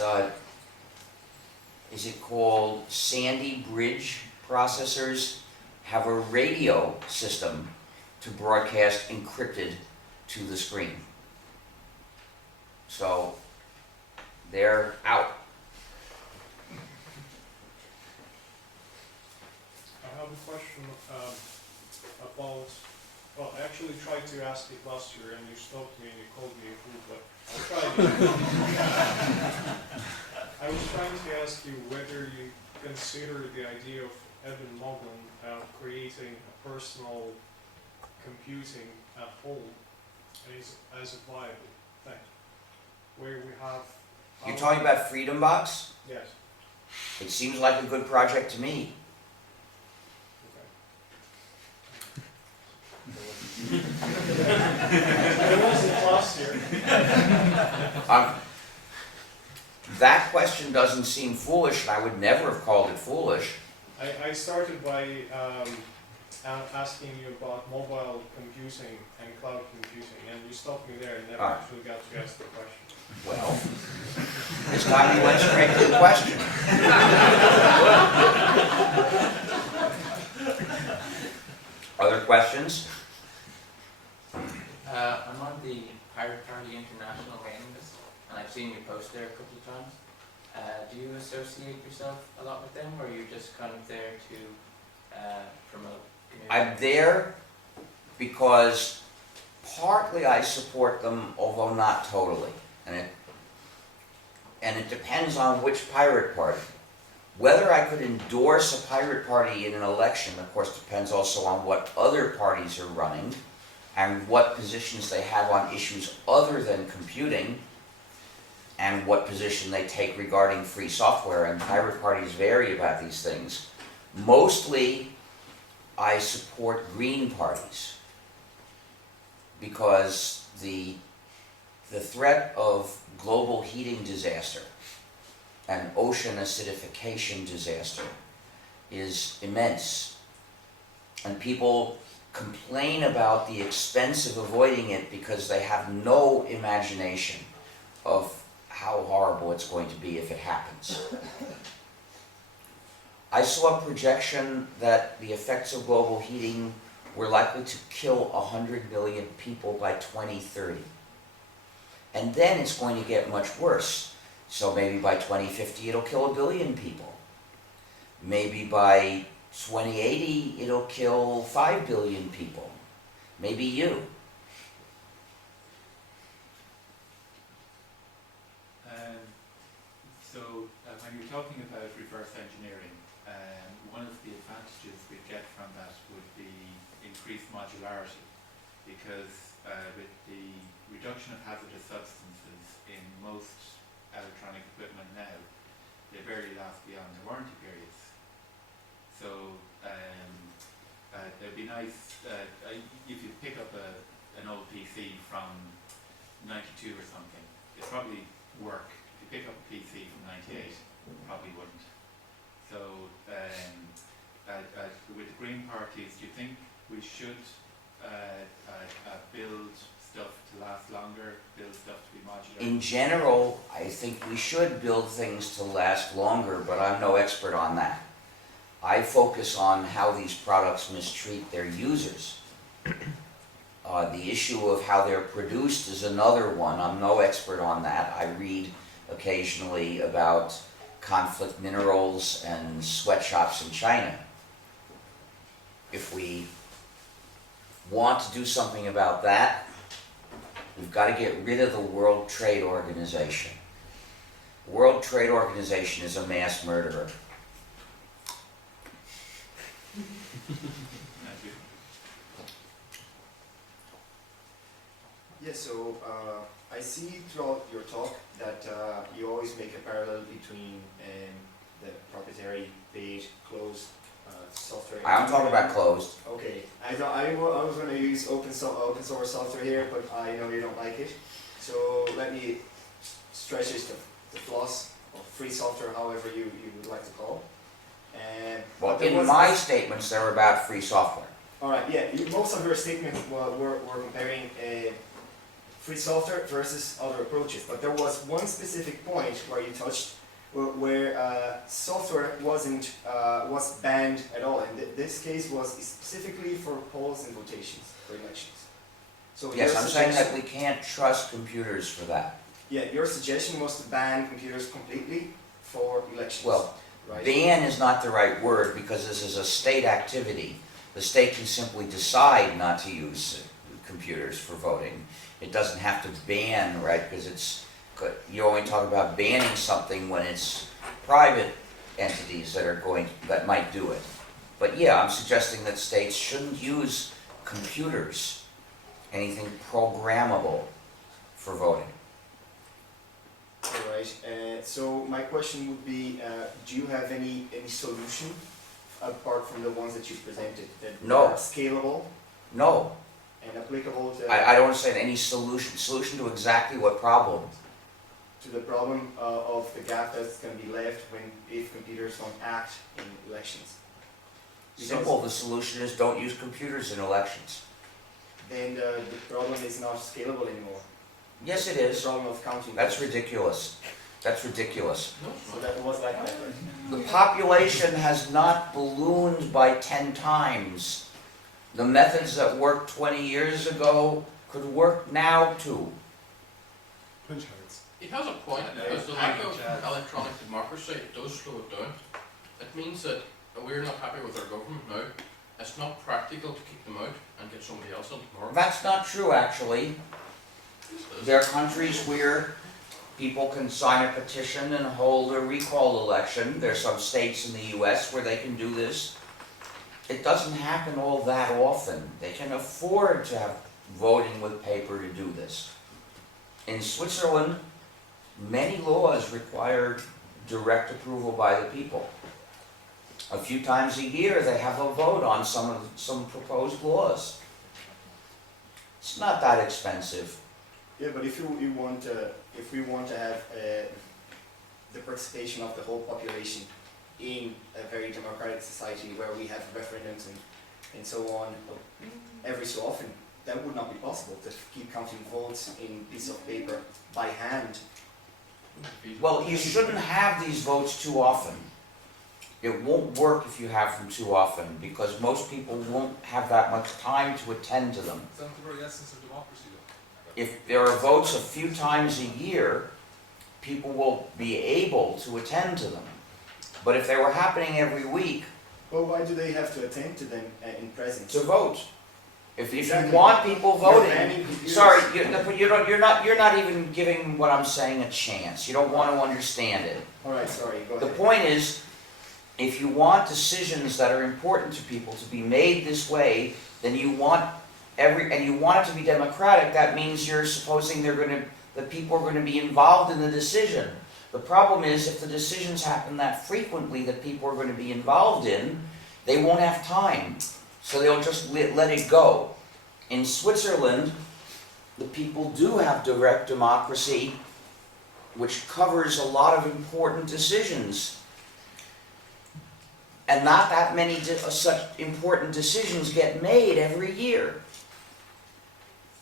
is it called Sandy Bridge processors have a radio system to broadcast encrypted to the screen. So they're out. I have a question about, well, I actually tried to ask it last year and you stopped me and you called me a fool, but I'll try again. I was trying to ask you whether you consider the idea of Evan Moglen creating a personal computing at home as a viable thing, where we have... You're talking about Freedom Box? Yes. It seems like a good project to me. It wasn't last year. That question doesn't seem foolish, and I would never have called it foolish. I started by asking you about mobile computing and cloud computing, and you stopped me there and never actually got to ask the question. Well, this time you went straight to the question. Other questions? I'm on the Pirate Party International mailing list, and I've seen you post there a couple of times. Do you associate yourself a lot with them, or are you just kind of there to promote community? I'm there because partly I support them, although not totally. And it depends on which pirate party. Whether I could endorse a pirate party in an election, of course, depends also on what other parties are running and what positions they have on issues other than computing and what position they take regarding free software, and pirate parties vary about these things. Mostly, I support green parties because the threat of global heating disaster and ocean acidification disaster is immense. And people complain about the expense of avoiding it because they have no imagination of how horrible it's going to be if it happens. I saw a projection that the effects of global heating were likely to kill 100 million people by 2030. And then it's going to get much worse. So maybe by 2050 it'll kill 1 billion people. Maybe by 2080 it'll kill 5 billion people. Maybe you. When you're talking about reverse engineering, one of the advantages we get from that would be increased modularity, because with the reduction of hazardous substances in most electronic equipment now, they barely last beyond their warranty periods. So it'd be nice if you pick up an old PC from 92 or something, it'd probably work. If you pick up a PC from 98, probably wouldn't. So with the green parties, do you think we should build stuff to last longer, build stuff to be modular? In general, I think we should build things to last longer, but I'm no expert on that. I focus on how these products mistreat their users. The issue of how they're produced is another one. I'm no expert on that. I read occasionally about conflict minerals and sweatshops in China. If we want to do something about that, we've got to get rid of the World Trade Organization. The World Trade Organization is a mass murderer. Yeah, so I see throughout your talk that you always make a parallel between the proprietary, paid, closed software. I'm talking about closed. Okay, I was going to use open source software here, but I know you don't like it. So let me stretch it to the floss or free software, however you would like to call. Well, in my statements, they're about free software. All right, yeah. Most of your statements were comparing free software versus other approaches, but there was one specific point where you touched where software was banned at all, and this case was specifically for polls and votations for elections. So yes, I'm saying that we can't trust computers for that. Yeah, your suggestion was to ban computers completely for elections. Well, right? Ban is not the right word because this is a state activity. The state can simply decide not to use computers for voting. It doesn't have to ban, right? Because you only talk about banning something when it's private entities that might do it. But yeah, I'm suggesting that states shouldn't use computers, anything programmable, for voting. All right. So my question would be, do you have any solution apart from the ones that you presented that No. are scalable? No. And applicable to I don't understand any solution to exactly what problem. to the problem of the gap that's going to be left if computers don't act in elections. Simple. The solution is don't use computers in elections. Then the problem is not scalable anymore. Yes, it The is. problem of counting. That's ridiculous. That's ridiculous. No, it's So not. that was like that, right? The population has not ballooned by 10 times. The methods that worked 20 years ago could work now too. Punch cards. He has a point, because the lack of electronic democracy does slow it down. It means that we're not happy with our government now. It's not practical to kick them out and get somebody else in tomorrow. That's not true, actually. Yes, it is. There are countries where people can sign a petition and hold a recall election. There's some states in the US where they can do this. It doesn't happen all that often. They can afford to have voting with paper to do this. In Switzerland, many laws require direct approval by the people. A few times a year, they have a vote on some proposed laws. It's not that expensive. Yeah, but if we want to have the participation of the whole population in a very democratic society where we have referendums and so on every so often, that would not be possible to keep counting votes in piece of paper by hand. Well, you shouldn't have these votes too often. It won't work if you have them too often, because most people won't have that much time to attend to them. Is that the very essence of democracy, though? If there are votes a few times a year, people will be able to attend to them. But if they were happening every week, Well, why do they have to attend to them in presence? to vote. If Exactly. you want people You're voting, banning computers. sorry, you're not even giving what I'm saying a chance. You don't want to understand it. All right, sorry, go The ahead. point is, if you want decisions that are important to people to be made this way, then you want you want it to be democratic. That means you're supposing the people are going to be involved in the decision. The problem is, if the decisions happen that frequently that people are going to be involved in, they won't have time. So they'll just let it go. In Switzerland, the people do have direct democracy, which covers a lot of important decisions. And not that many such important decisions get made every year.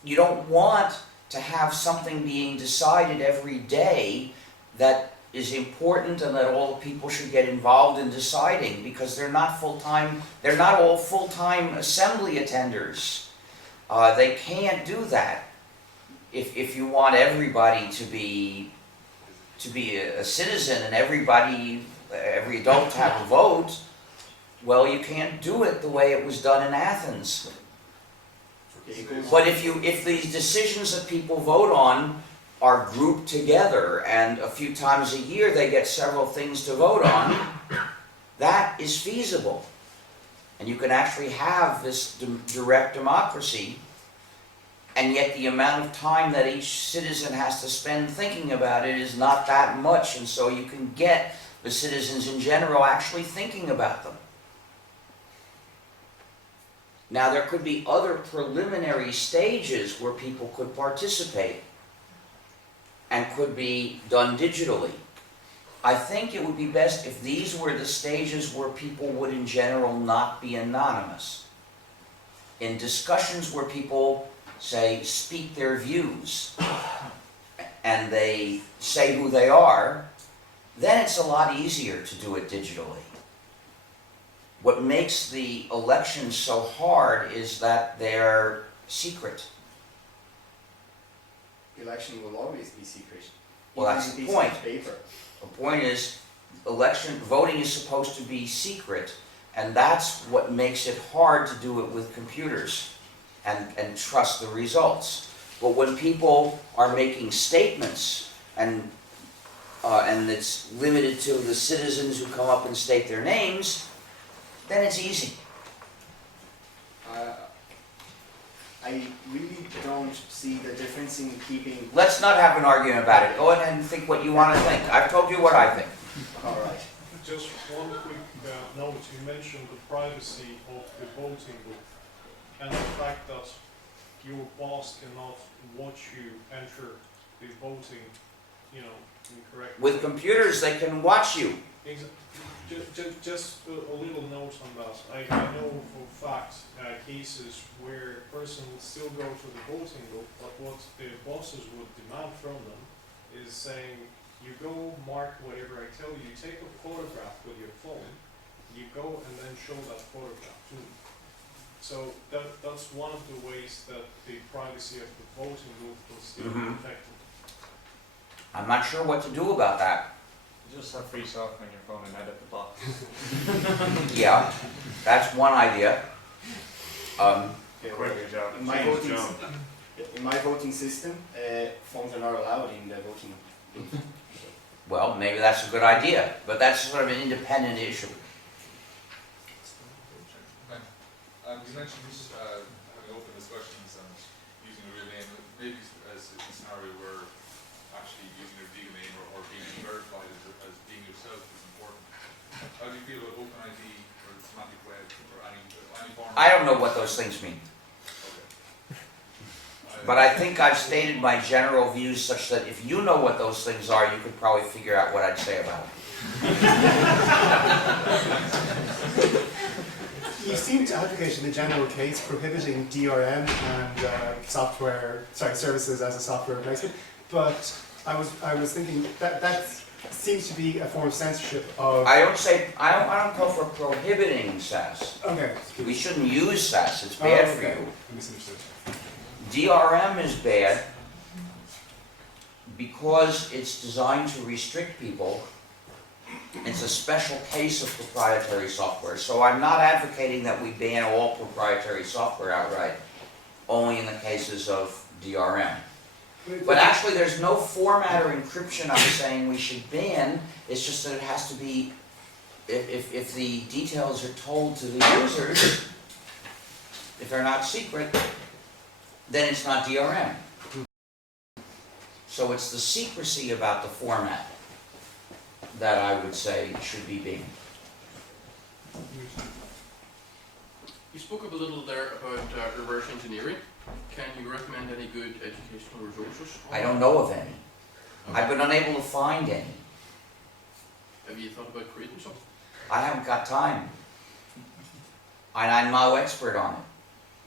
You don't want to have something being decided every day that is important and that all the people should get involved in deciding, because they're not all full-time assembly attenders. They can't do that. If you want everybody to be a citizen and every adult to have a vote, well, you can't do it the way it was done in Athens. Okay, go on. But if these decisions that people vote on are grouped together and a few times a year they get several things to vote on, that is feasible. And you can actually have this direct democracy, and yet the amount of time that each citizen has to spend thinking about it is not that much, and so you can get the citizens in general actually thinking about them. Now, there could be other preliminary stages where people could participate and could be done digitally. I think it would be best if these were the stages where people would in general not be anonymous. In discussions where people, say, speak their views and they say who they are, then it's a lot easier to do it digitally. What makes the elections so hard is that they're secret. Election will always be secret. Well, Even that's in the pieces point. of paper. The point is, voting is supposed to be secret, and that's what makes it hard to do it with computers and trust the results. But when people are making statements and it's limited to the citizens who come up and state their names, then it's easy. I really don't see the difference in keeping. Let's not have an argument about it. Go ahead and think what you want to think. I've told you what I think. All right. Just one quick note, you mentioned the privacy of the voting booth and the fact that your boss cannot watch you enter the voting, incorrect. With computers, they can watch you. Just a little note on that. I know for a fact cases where a person would still go to the voting booth, but what the bosses would demand from them is saying, You go mark whatever I tell you, take a photograph with your phone, you go and then show that photograph to me. So that's one of the ways that the privacy of the voting booth will still be Mhm. protected. I'm not sure what to do about that. You just have free software on your phone and edit the box. Yeah, that's one idea. Yeah, Quite a good job. in my Change voting, job. in my voting system, phones are not allowed in the voting booth. Well, maybe that's a good idea, but that's sort of an independent issue. You mentioned having open discussions and using a real name, maybe as a scenario where actually using a legal name or being verified as being yourself is important. How do you feel about OpenID or the semantic web or any form? I don't know what those things mean, but I think I've stated my general views such that if you know what those things are, you could probably figure out what I'd say about it. You seem to advocate in the general case prohibiting DRM and services as a software replacement, but I was thinking that seems to be a form of censorship of. I don't go for prohibiting SAS. Okay. We shouldn't use SAS, it's bad for okay. you. I misunderstood. DRM is bad because it's designed to restrict people. It's a special case of proprietary software, so I'm not advocating that we ban all proprietary software outright, only in the cases of DRM. But actually there's no format or encryption I'm saying we should ban, it's just that it has to be, if the details are told to the users, if they're not secret, then it's not DRM. So it's the secrecy about the format that I would say should be banned. You spoke a little there about reverse engineering. Can you recommend any good educational resources? I don't know of any. I've been unable to find any. Have you thought about creating some? I haven't got time. And I'm no expert on it.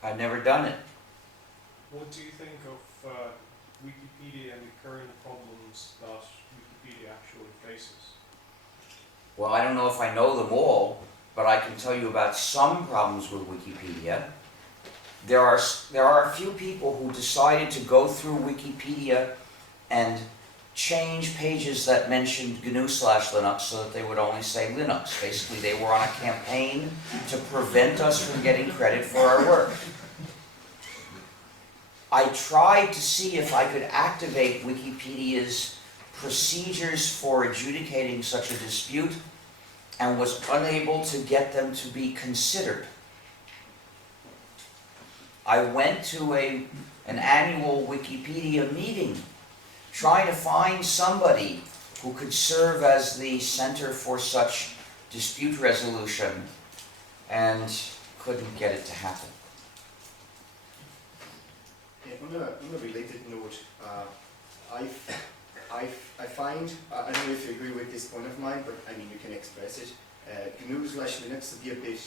I've never done it. What do you think of Wikipedia and the current problems that Wikipedia actually faces? Well, I don't know if I know them all, but I can tell you about some problems with Wikipedia. There are a few people who decided to go through Wikipedia and change pages that mentioned gnu+linux so that they would only say Linux. Basically, they were on a campaign to prevent us from getting credit for our work. I tried to see if I could activate Wikipedia's procedures for adjudicating such a dispute and was unable to get them to be considered. I went to an annual Wikipedia meeting trying to find somebody who could serve as the center for such dispute resolution and couldn't get it to happen. Yeah, on a related note, I find, I don't know if you agree with this point of mine, but I mean you can express it, gnu+linux to be a bit,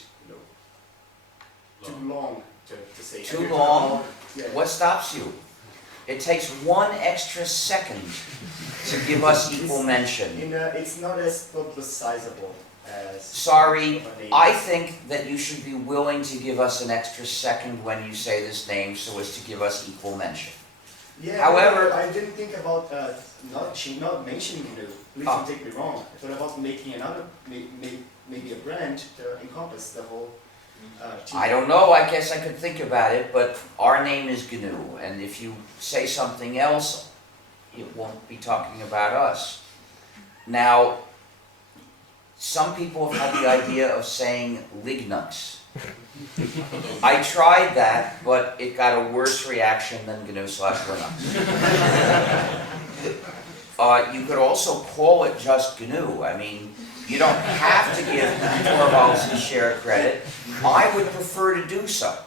too long to say. Too long? Yeah. What stops you? It takes 1 extra second to give us equal mention. It's not as publicizable as... Sorry, I think that you should be willing to give us an extra second when you say this name so as to give us equal mention. Yeah, However, I didn't think about not mentioning GNU. Please don't take me wrong. I thought about making another, maybe a brand to encompass the whole team. I don't know, I guess I could think about it, but our name is GNU, and if you say something else, it won't be talking about us. Now, some people have had the idea of saying Lignux. I tried that, but it got a worse reaction than GNU/Linux. You could also call it just GNU. I mean, you don't have to give Torvalds a share credit. I would prefer to do so.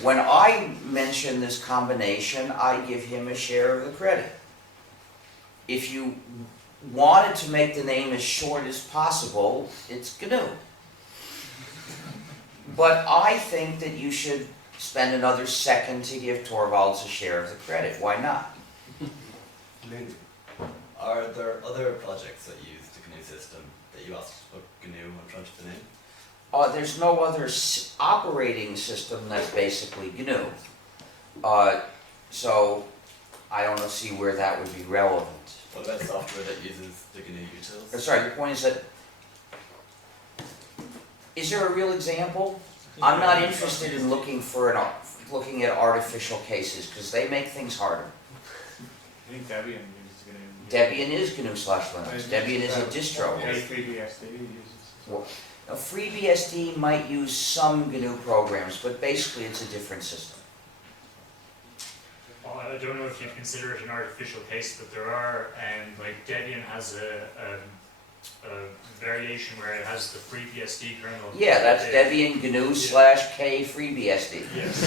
When I mention this combination, I give him a share of the credit. If you wanted to make the name as short as possible, it's GNU. But I think that you should spend another second to give Torvalds a share of the credit. Why not? Are there other projects that use the GNU system that you asked to put GNU in front of the name? There's no other operating system that's basically GNU. So I don't see where that would be relevant. What about software that uses the GNU utils? Sorry, your point is that, is there a real example? I'm not interested in looking at artificial cases, because they make things harder. I think Debian uses GNU. Debian is GNU/Linux. Debian is a distro. FreeBSD uses. Now, FreeBSD might use some GNU programs, but basically it's a different system. Well, I don't know if you'd consider it an artificial case, but there are, like Debian has a variation where it has the FreeBSD kernel. Yeah, that's Debian GNU/K FreeBSD. Yes.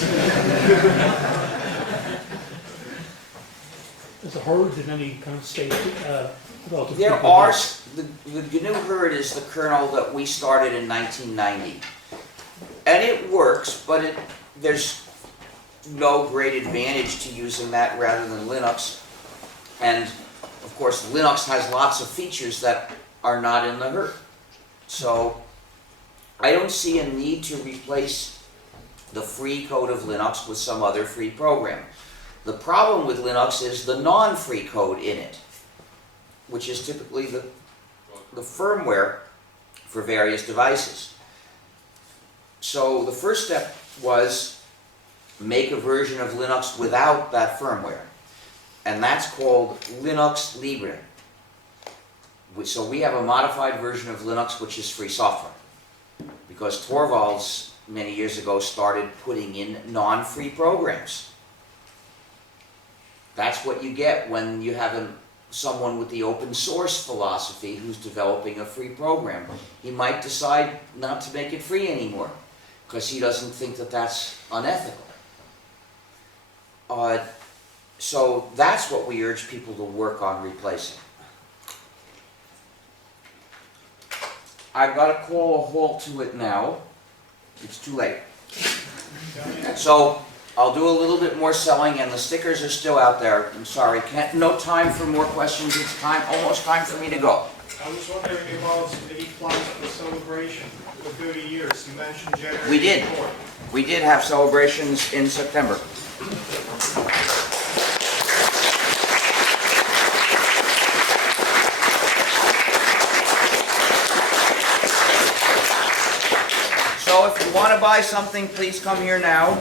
Is the herd in any kind of state relative? There are, the GNU herd is the kernel that we started in 1990. And it works, but there's no great advantage to using that rather than Linux. And of course, Linux has lots of features that are not in the herd. So I don't see a need to replace the free code of Linux with some other free program. The problem with Linux is the non-free code in it, which is typically the firmware for various devices. So the first step was make a version of Linux without that firmware. And that's called Linux Libre. So we have a modified version of Linux which is free software. Because Torvalds, many years ago, started putting in non-free programs. That's what you get when you have someone with the open source philosophy who's developing a free program. He might decide not to make it free anymore because he doesn't think that that's unethical. So that's what we urge people to work on replacing. I've got to call a halt to it now. It's too late. So I'll do a little bit more selling, and the stickers are still out there. I'm sorry, no time for more questions. It's almost time for me to go. I was wondering about any plans for celebration for 30 years. You mentioned January. We did. 4th. We did have celebrations in September. So if you want to buy something, please come here now.